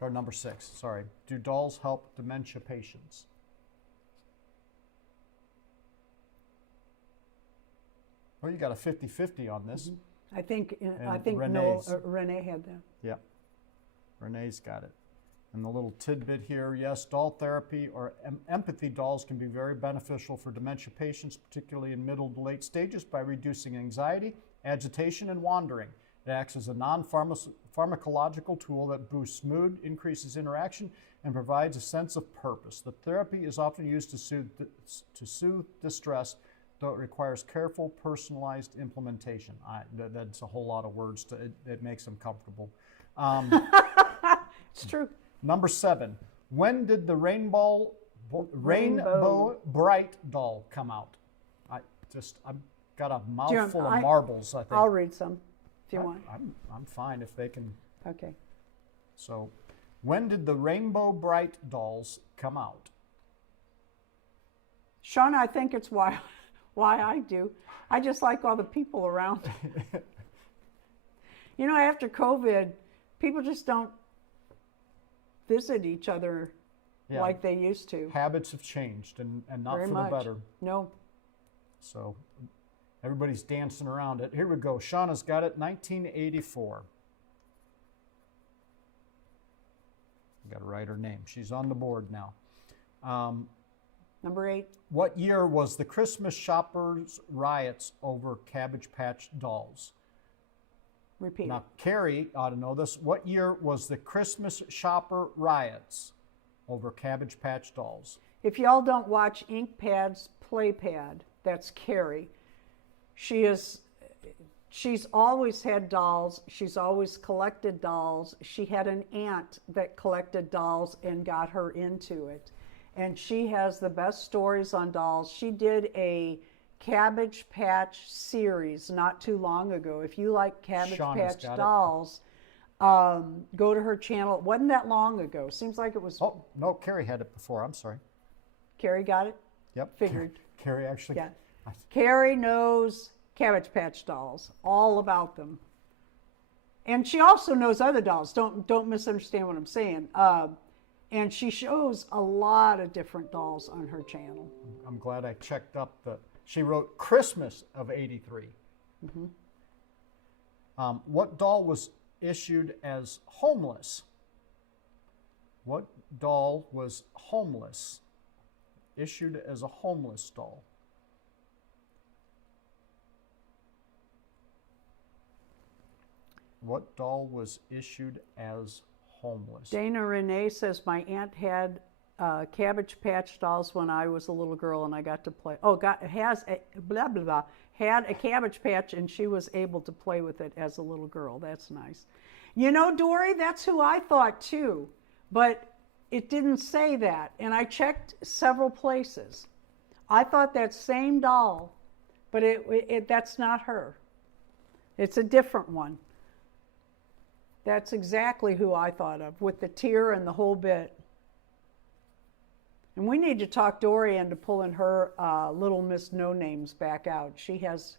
Or number 6, sorry. Do dolls help dementia patients? Well, you got a 50-50 on this. I think Renee's. Renee had that. Yep. Renee's got it. And the little tidbit here, yes, doll therapy or empathy dolls can be very beneficial for dementia patients, particularly in middle to late stages, by reducing anxiety, agitation, and wandering. It acts as a non-pharmacological tool that boosts mood, increases interaction, and provides a sense of purpose. The therapy is often used to soothe distress, though it requires careful, personalized implementation. That's a whole lot of words. It makes them comfortable. It's true. Number 7, when did the Rainbow Bright doll come out? I've got a mouthful of marbles, I think. I'll read some if you want. I'm fine if they can. Okay. So, when did the Rainbow Bright dolls come out? Sean, I think it's why I do. I just like all the people around. You know, after COVID, people just don't visit each other like they used to. Habits have changed, and not Very for much. the better. No. So everybody's dancing around it. Here we go. Shauna's got it, 1984. Got to write her name. She's on the board now. Number 8. What year was the Christmas shoppers' riots over Cabbage Patch dolls? Repeat. Now, Carrie ought to know this. What year was the Christmas shopper riots over Cabbage Patch dolls? If y'all don't watch Ink Pad's Playpad, that's Carrie. She's always had dolls. She's always collected dolls. She had an aunt that collected dolls and got her into it. And she has the best stories on dolls. She did a Cabbage Patch series not too long ago. If you like Cabbage Patch dolls, go to her channel. It wasn't that long ago. Seems like it was. Oh, no, Carrie had it before. I'm sorry. Carrie got it? Yep. Figured. Carrie actually. Yeah. Carrie knows Cabbage Patch dolls, all about them. And she also knows other dolls. Don't misunderstand what I'm saying. And she shows a lot of different dolls on her channel. I'm glad I checked up she wrote Christmas of 83. Mm-hmm. What doll was issued as homeless? What doll was homeless? Issued as a homeless doll. What doll was issued as homeless? Dana Renee says, my aunt had Cabbage Patch dolls when I was a little girl and I got to play. Had a Cabbage Patch and she was able to play with it as a little girl. That's nice. You know, Dory, that's who I thought too, but it didn't say that. And I checked several places. I thought that same doll, but that's not her. It's a different one. That's exactly who I thought of, with the tear and the whole bit. And we need to talk Dory into pulling her Little Miss No Names back out. She has,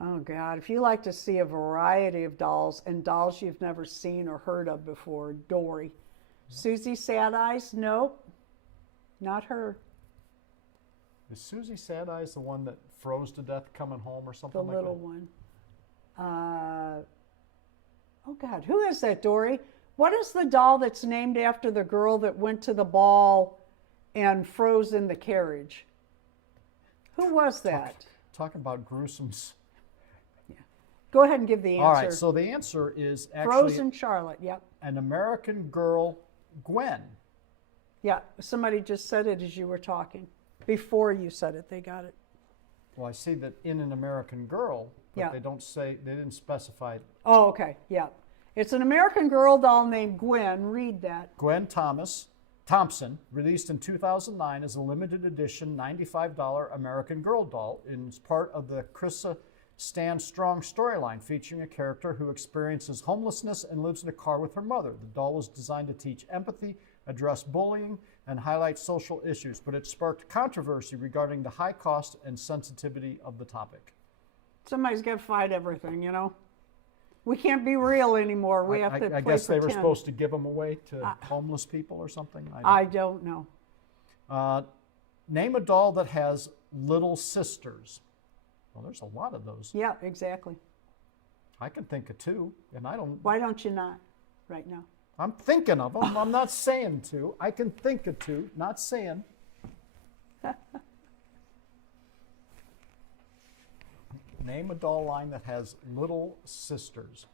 oh God, if you like to see a variety of dolls and dolls you've never seen or heard of before, Dory. Susie Sad Eyes, nope, not her. Is Susie Sad Eyes the one that froze to death coming home or something like that? The little one. Oh God, who is that, Dory? What is the doll that's named after the girl that went to the ball and froze in the carriage? Who was that? Talking about gruesomes. Yeah. Go ahead and give the answer. All right, so the answer is actually Frozen Charlotte, yep. an American Girl, Gwen. Yeah, somebody just said it as you were talking. Before you said it, they got it. Well, I see that in an American Girl, but Yeah. they didn't specify. Oh, okay, yeah. It's an American Girl doll named Gwen. Read that. Gwen Thompson, released in 2009 as a limited edition $95 American Girl doll, and is part of the Stand Strong storyline featuring a character who experiences homelessness and lives in a car with her mother. The doll is designed to teach empathy, address bullying, and highlight social issues, but it sparked controversy regarding the high cost and sensitivity of the topic. Somebody's got to fight everything, you know. We can't be real anymore. We have to I play guess they were pretend. supposed to give them away to homeless people or something. I don't know. Name a doll that has little sisters. Well, there's a lot of those. Yeah, exactly. I can think of two, and I don't. Why don't you not right now? I'm thinking of them. I'm not saying two. I can think of two, not saying. Name a doll line that has little sisters.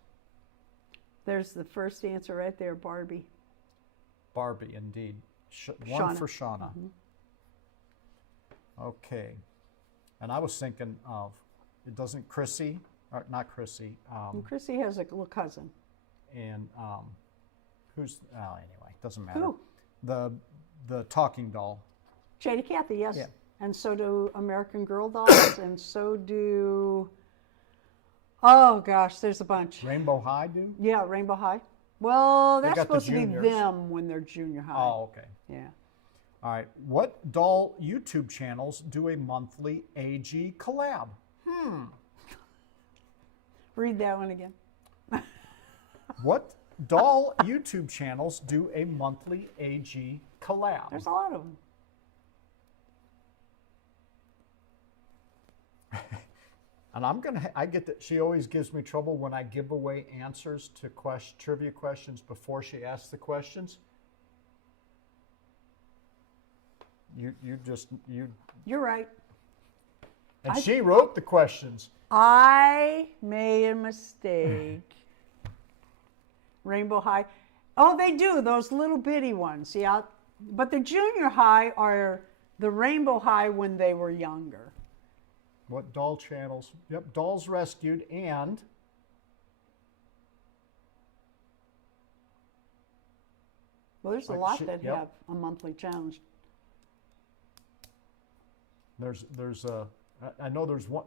There's the first answer right there, Barbie. Barbie, indeed. One Shauna. for Shauna. Okay. And I was thinking of, it doesn't Chrissy, or not Chrissy, And Chrissy has a little cousin. and who's, anyway, doesn't matter. Who? The talking doll. Jada Cathy, yes. Yeah. And so do American Girl dolls, and so do, oh gosh, there's a bunch. Rainbow High, dude? Yeah, Rainbow High. Well, They that's got the supposed to be juniors. them when they're junior high. Oh, okay. Yeah. All right. What doll YouTube channels do a monthly AG collab? Read that one again. What doll YouTube channels do a monthly AG collab? There's a lot of them. And I get that she always gives me trouble when I give away answers to trivia questions before she asks the questions. You're right. And she wrote the questions. I made a mistake. Rainbow High. Oh, they do, those little bitty ones. Yeah. But the junior high are the Rainbow High when they were younger. What doll channels? Yep, Dolls Rescued and Well, there's a Like lot she- that yep. have a monthly challenge. there's a I know there's one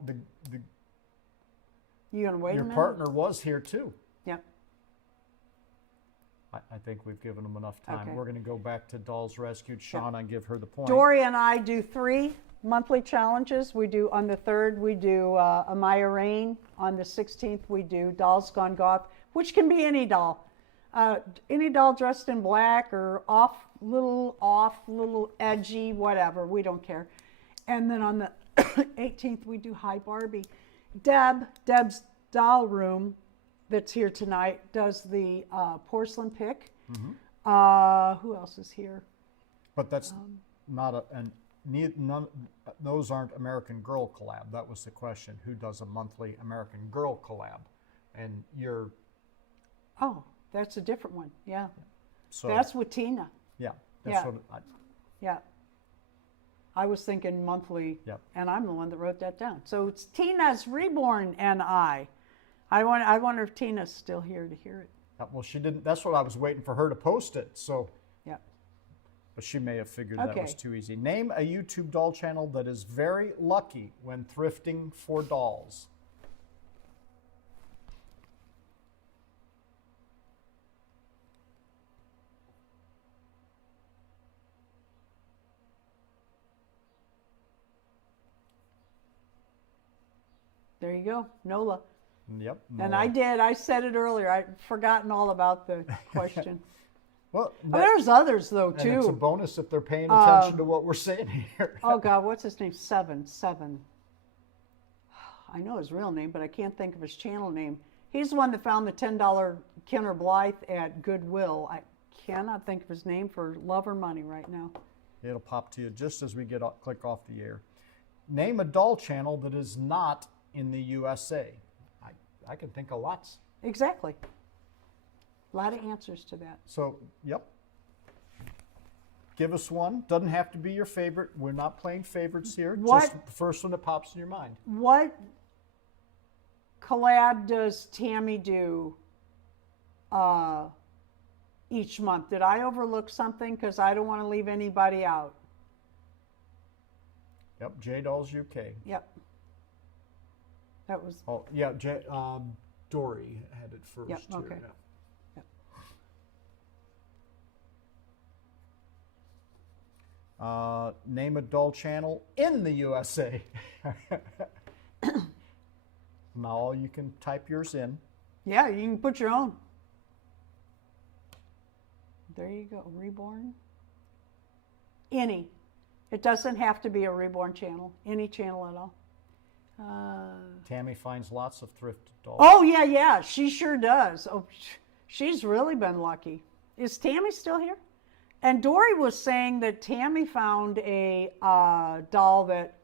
You gonna wait a your minute? partner was here too. Yep. I think we've given them enough time. Okay. We're going to go back to Dolls Rescued, Shauna, and give her the point. Dory and I do 3 monthly challenges. We do on the 3rd, we do Amaya Rain. On the 16th, we do Dolls Gone Goth, which can be any doll. Any doll dressed in black or little edgy, whatever. We don't care. And then on the 18th, we do Hi Barbie. Deb's Doll Room, that's here tonight, does the porcelain pick. Who else is here? But that's not those aren't American Girl collab. That was the question. Who does a monthly American Girl collab? And you're Oh, that's a different one. Yeah. so That's with Tina. yeah. Yeah. What Yeah. I was thinking monthly, Yep. and I'm the one that wrote that down. So it's Tina's Reborn and I wonder if Tina's still here to hear it. well, she didn't. That's what I was waiting for her to post it. So, Yeah. but she may have figured that was Okay. too easy. Name a YouTube doll channel that is very lucky when thrifting for dolls. There you go, Nola. Yep. And no. I said it earlier. I'd forgotten all about the question. Well, Oh, there's others though and it's a too. bonus if they're paying attention to what we're saying here. Oh God, what's his name? Seven. I know his real name, but I can't think of his channel name. He's the one that found the $10 Kenner Blythe at Goodwill. I cannot think of his name for love or money right now. It'll pop to you just as we click off the air. Name a doll channel that is not in the USA. I can think of lots. Exactly. A lot of answers to that. So, yep. Give us one. Doesn't have to be your favorite. We're not playing favorites here. What? Just the first one that pops in your mind. What collab does Tammy do each month? Did I overlook something? Because I don't want to leave anybody out. Yep, J Dolls UK. Yep. That was, Oh, yeah, Dory had it first. Yep, here, okay. yeah. Name a doll channel in the USA. Now you can type yours in. yeah, you can put your own. There you go, Reborn. Any. It doesn't have to be a Reborn channel, any channel at all. Tammy finds lots of thrifted dolls. Oh, yeah, she sure does. Oh, she's really been lucky. Is Tammy still here? And Dory was saying that Tammy found a doll that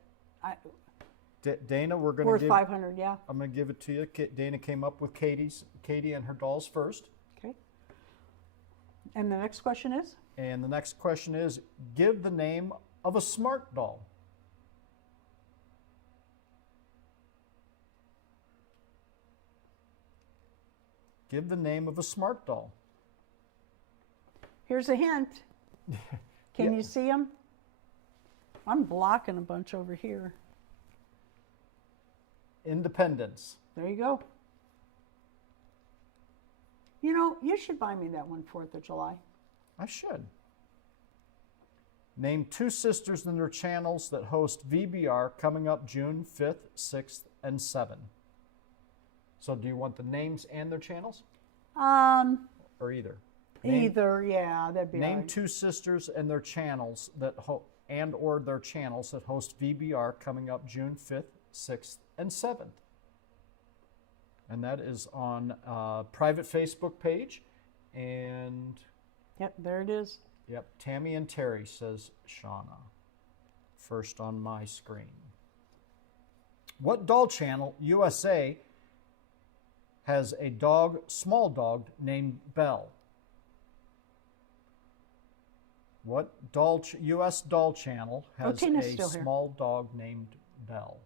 Dana, we're going to worth give. $500. Yeah. I'm going to give it to you. Dana came up with Katie and her dolls first. Okay. And the next question is? And the next question is, give the name of a smart doll. Give the name of a smart doll. Here's a hint. Can Yeah. you see them? I'm blocking a bunch over here. Independence. There you go. You know, you should buy me that one 4th of July. I should. Name 2 sisters and their channels that host VBR coming up June 5th, 6th, and 7th. So do you want the names and their channels? Or either? Either, yeah, that'd be all Name right. 2 sisters and their channels that or their channels that host VBR coming up June 5th, 6th, and 7th. And that is on a private Facebook page. And Yep, there it is. yep, Tammy and Terry, says Shauna. First on my screen. What doll channel, USA, has a small dog named Belle? What U.S. doll channel has Tina's a still here. small dog named Belle?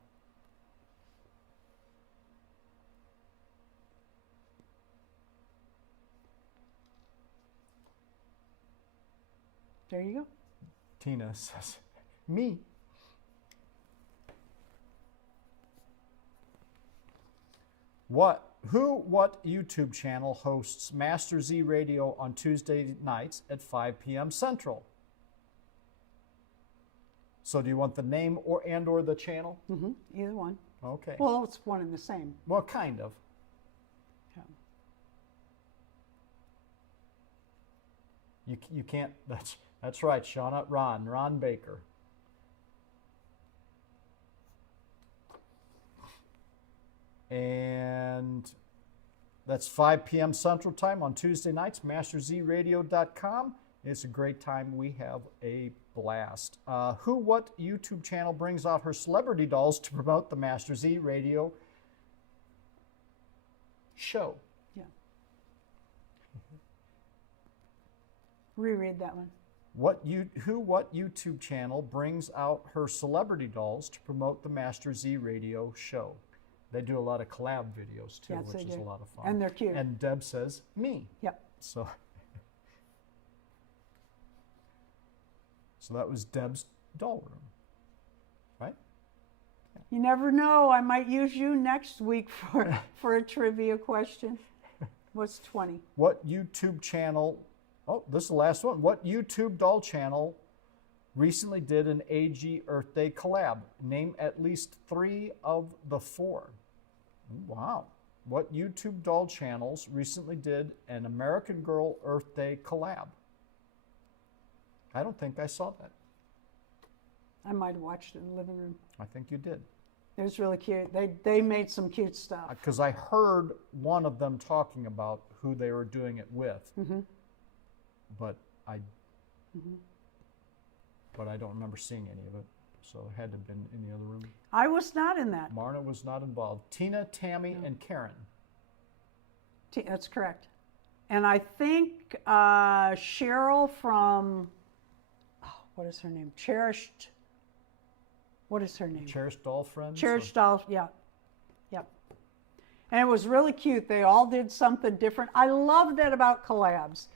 There you go. Tina says, me. What YouTube channel hosts Master Z Radio on Tuesday nights at 5 p.m. Central? So do you want the name or the channel? Either one. Okay. Well, it's one and the same. Well, kind of. Yeah. You can't. That's right, Shauna. Ron Baker. And that's 5 p.m. Central Time on Tuesday nights, masterzradio.com. It's a great time. We have a blast. What YouTube channel brings out her celebrity dolls to promote the Master Z Radio show? Yeah. Reread that one. What YouTube channel brings out her celebrity dolls to promote the Master Z Radio show? They do a lot of collab videos too, Yes, which they is do. a lot of fun. And they're cute. And Deb says, me. Yep. So that was Deb's doll room, right? You never know. I might use you next week for a trivia question. What's 20? What YouTube channel? Oh, this is the last one. What YouTube doll channel recently did an AG Earth Day collab? Name at least 3 of the 4. Wow. What YouTube doll channels recently did an American Girl Earth Day collab? I don't think I saw that. I might have watched it in the living room. I think you did. It was really cute. They made some cute stuff. Because I heard one of them talking about who they were doing it with. But I don't remember seeing any of it. So it had to have been in the other room. I was not in that. Marna was not involved. Tina, Tammy, and Karen. That's correct. And I think Cheryl from, what is her name? Cherished. What is her name? Cherished Doll Friends? Cherished Doll, yeah. Yep. And it was really cute. They all did something different. I love that about collabs.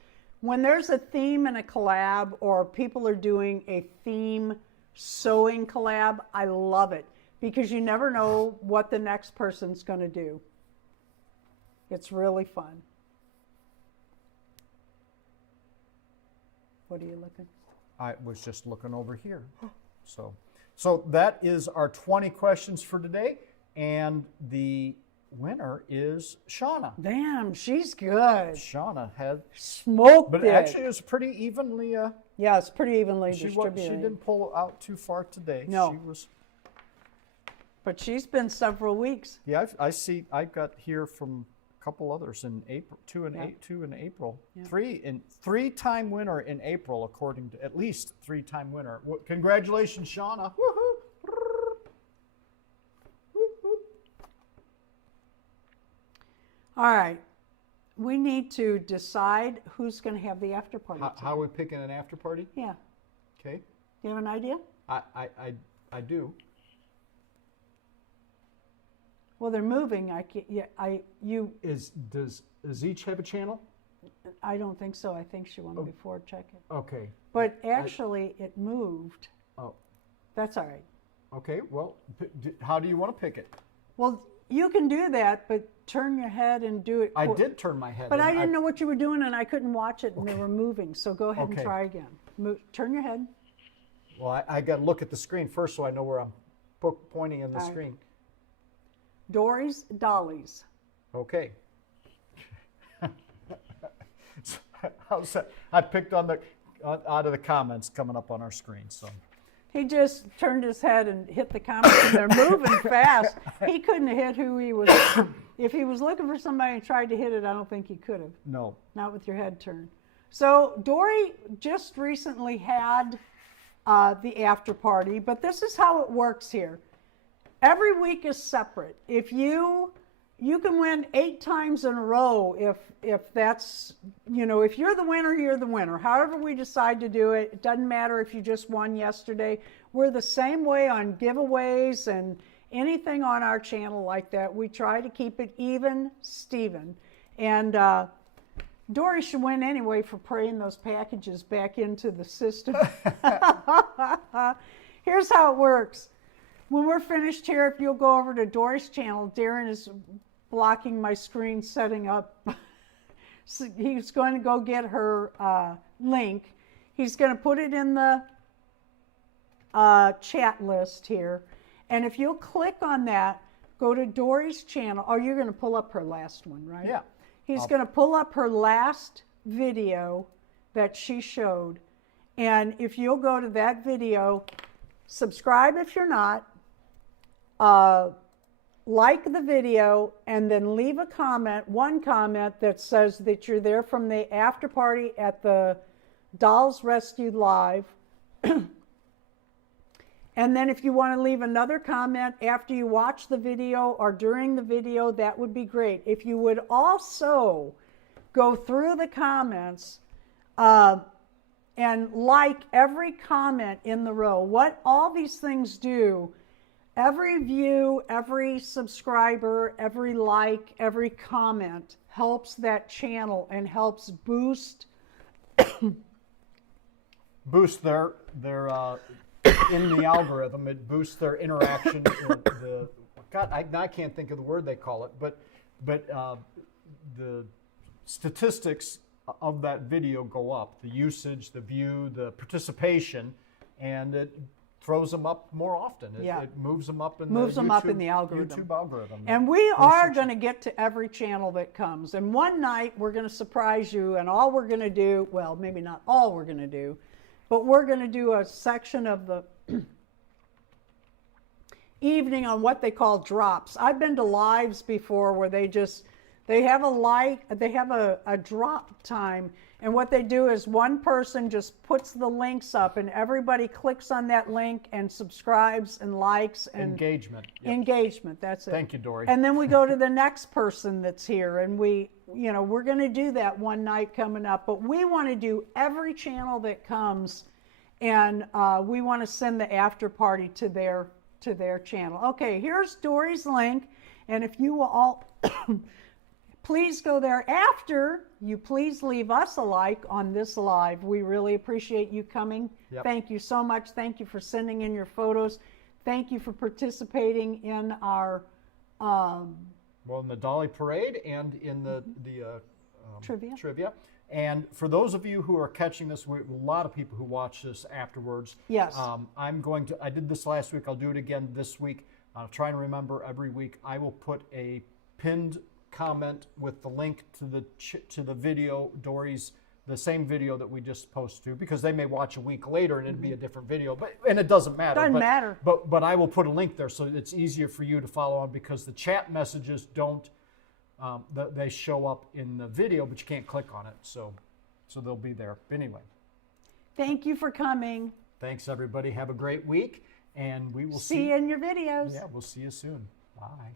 When there's a theme in a collab or people are doing a theme sewing collab, I love it. because you never know what the next person's going to do. It's really fun. What are you looking? I was just looking over here. So that is our 20 questions for today, and the winner is Shauna. Damn, she's good. Shauna had Smoked but it. actually it was pretty evenly. Yeah, it's pretty evenly She distributed. didn't pull out too far today. No. She was. But she's been several weeks. Yeah, I see. I got here from a couple others in April. Two in April. Yeah. Three-time winner in April, according to at least three-time winner. Congratulations, Shauna! Woohoo! All right. We need to decide who's going to have the after party. How are we picking an after party? Yeah. Okay. Do you have an idea? I do. Well, they're moving. Does each have a channel? I don't think so. I think she won before. Check it. Okay. But actually, it moved. Oh. That's all right. Okay. Well, how do you want to pick it? Well, you can do that, but turn your head and do it. I did turn my head. But I didn't know what you were doing, and I couldn't watch it, and they were moving. So go ahead Okay. and try again. Turn your head. Well, I got to look at the screen first so I know where I'm pointing in the All right. screen. Dory's, Dolly's. Okay. How's that? I picked on out of the comments coming up on our screen. So He just turned his head and hit the comments, and they're moving fast. He couldn't have hit who he was. If he was looking for somebody and tried to hit it, I don't think he could have. no. Not with your head turned. So Dory just recently had the after party, but this is how it works here. Every week is separate. If you can win 8 times in a row if that's, if you're the winner, you're the winner. However we decide to do it, it doesn't matter if you just won yesterday. We're the same way on giveaways and anything on our channel like that. We try to keep it even, Steven. And Dory should win anyway for praying those packages back into the system. Here's how it works. When we're finished here, if you'll go over to Dory's channel, Darren is blocking my screen setting up. So he's going to go get her link. He's going to put it in the chat list here. And if you'll click on that, go to Dory's channel. Oh, you're going to pull up her last one, right? Yeah. He's going to pull up her last video that she showed. And if you'll go to that video, subscribe if you're not, like the video, and then leave a comment, one comment that says that you're there from the after party at the Dolls Rescued Live. And then if you want to leave another comment after you watch the video or during the video, that would be great. If you would also go through the comments and like every comment in the row. What all these things do, every view, every subscriber, every like, every comment helps that channel and helps boost their in the algorithm. It boosts their interaction. I can't think of the word they call it, but the statistics of that video go up. The usage, the view, the participation, and it throws them up more often. It moves them up in the algorithm. YouTube algorithm. And we are going to get to every channel that comes. And one night we're going to surprise you, and all we're going to do, well, maybe not all we're going to do, but we're going to do a section of the evening on what they call drops. I've been to lives before where they have a drop time, and what they do is one person just puts the links up and everybody clicks on that link and subscribes and likes and engagement. Yep. Engagement, that's it. Thank you, Dory. And then we go to the next person that's here, and we're going to do that one night coming up, but we want to do every channel that comes, and we want to send the after party to their channel. Okay, here's Dory's link, and if you will all please go there after you please leave us a like on this live. We really appreciate you coming. Yep. Thank you so much. Thank you for sending in your photos. Thank you for participating in our Well, in the Dolly Parade and in the trivia. And for those of you who are catching this, a lot of people who watch this afterwards. Yes. I did this last week. I'll do it again this week. I'll try and remember every week. I will put a pinned comment with the link to the video, Dory's, the same video that we just posted to, because they may watch a week later and it'd be a different video, and it doesn't matter. Doesn't matter. But I will put a link there so it's easier for you to follow on, because the chat messages don't, they show up in the video, but you can't click on it, so they'll be there. Anyway. Thank you for coming. Thanks, everybody. Have a great week, and we will See you in your videos. Yeah, we'll see you soon. Bye.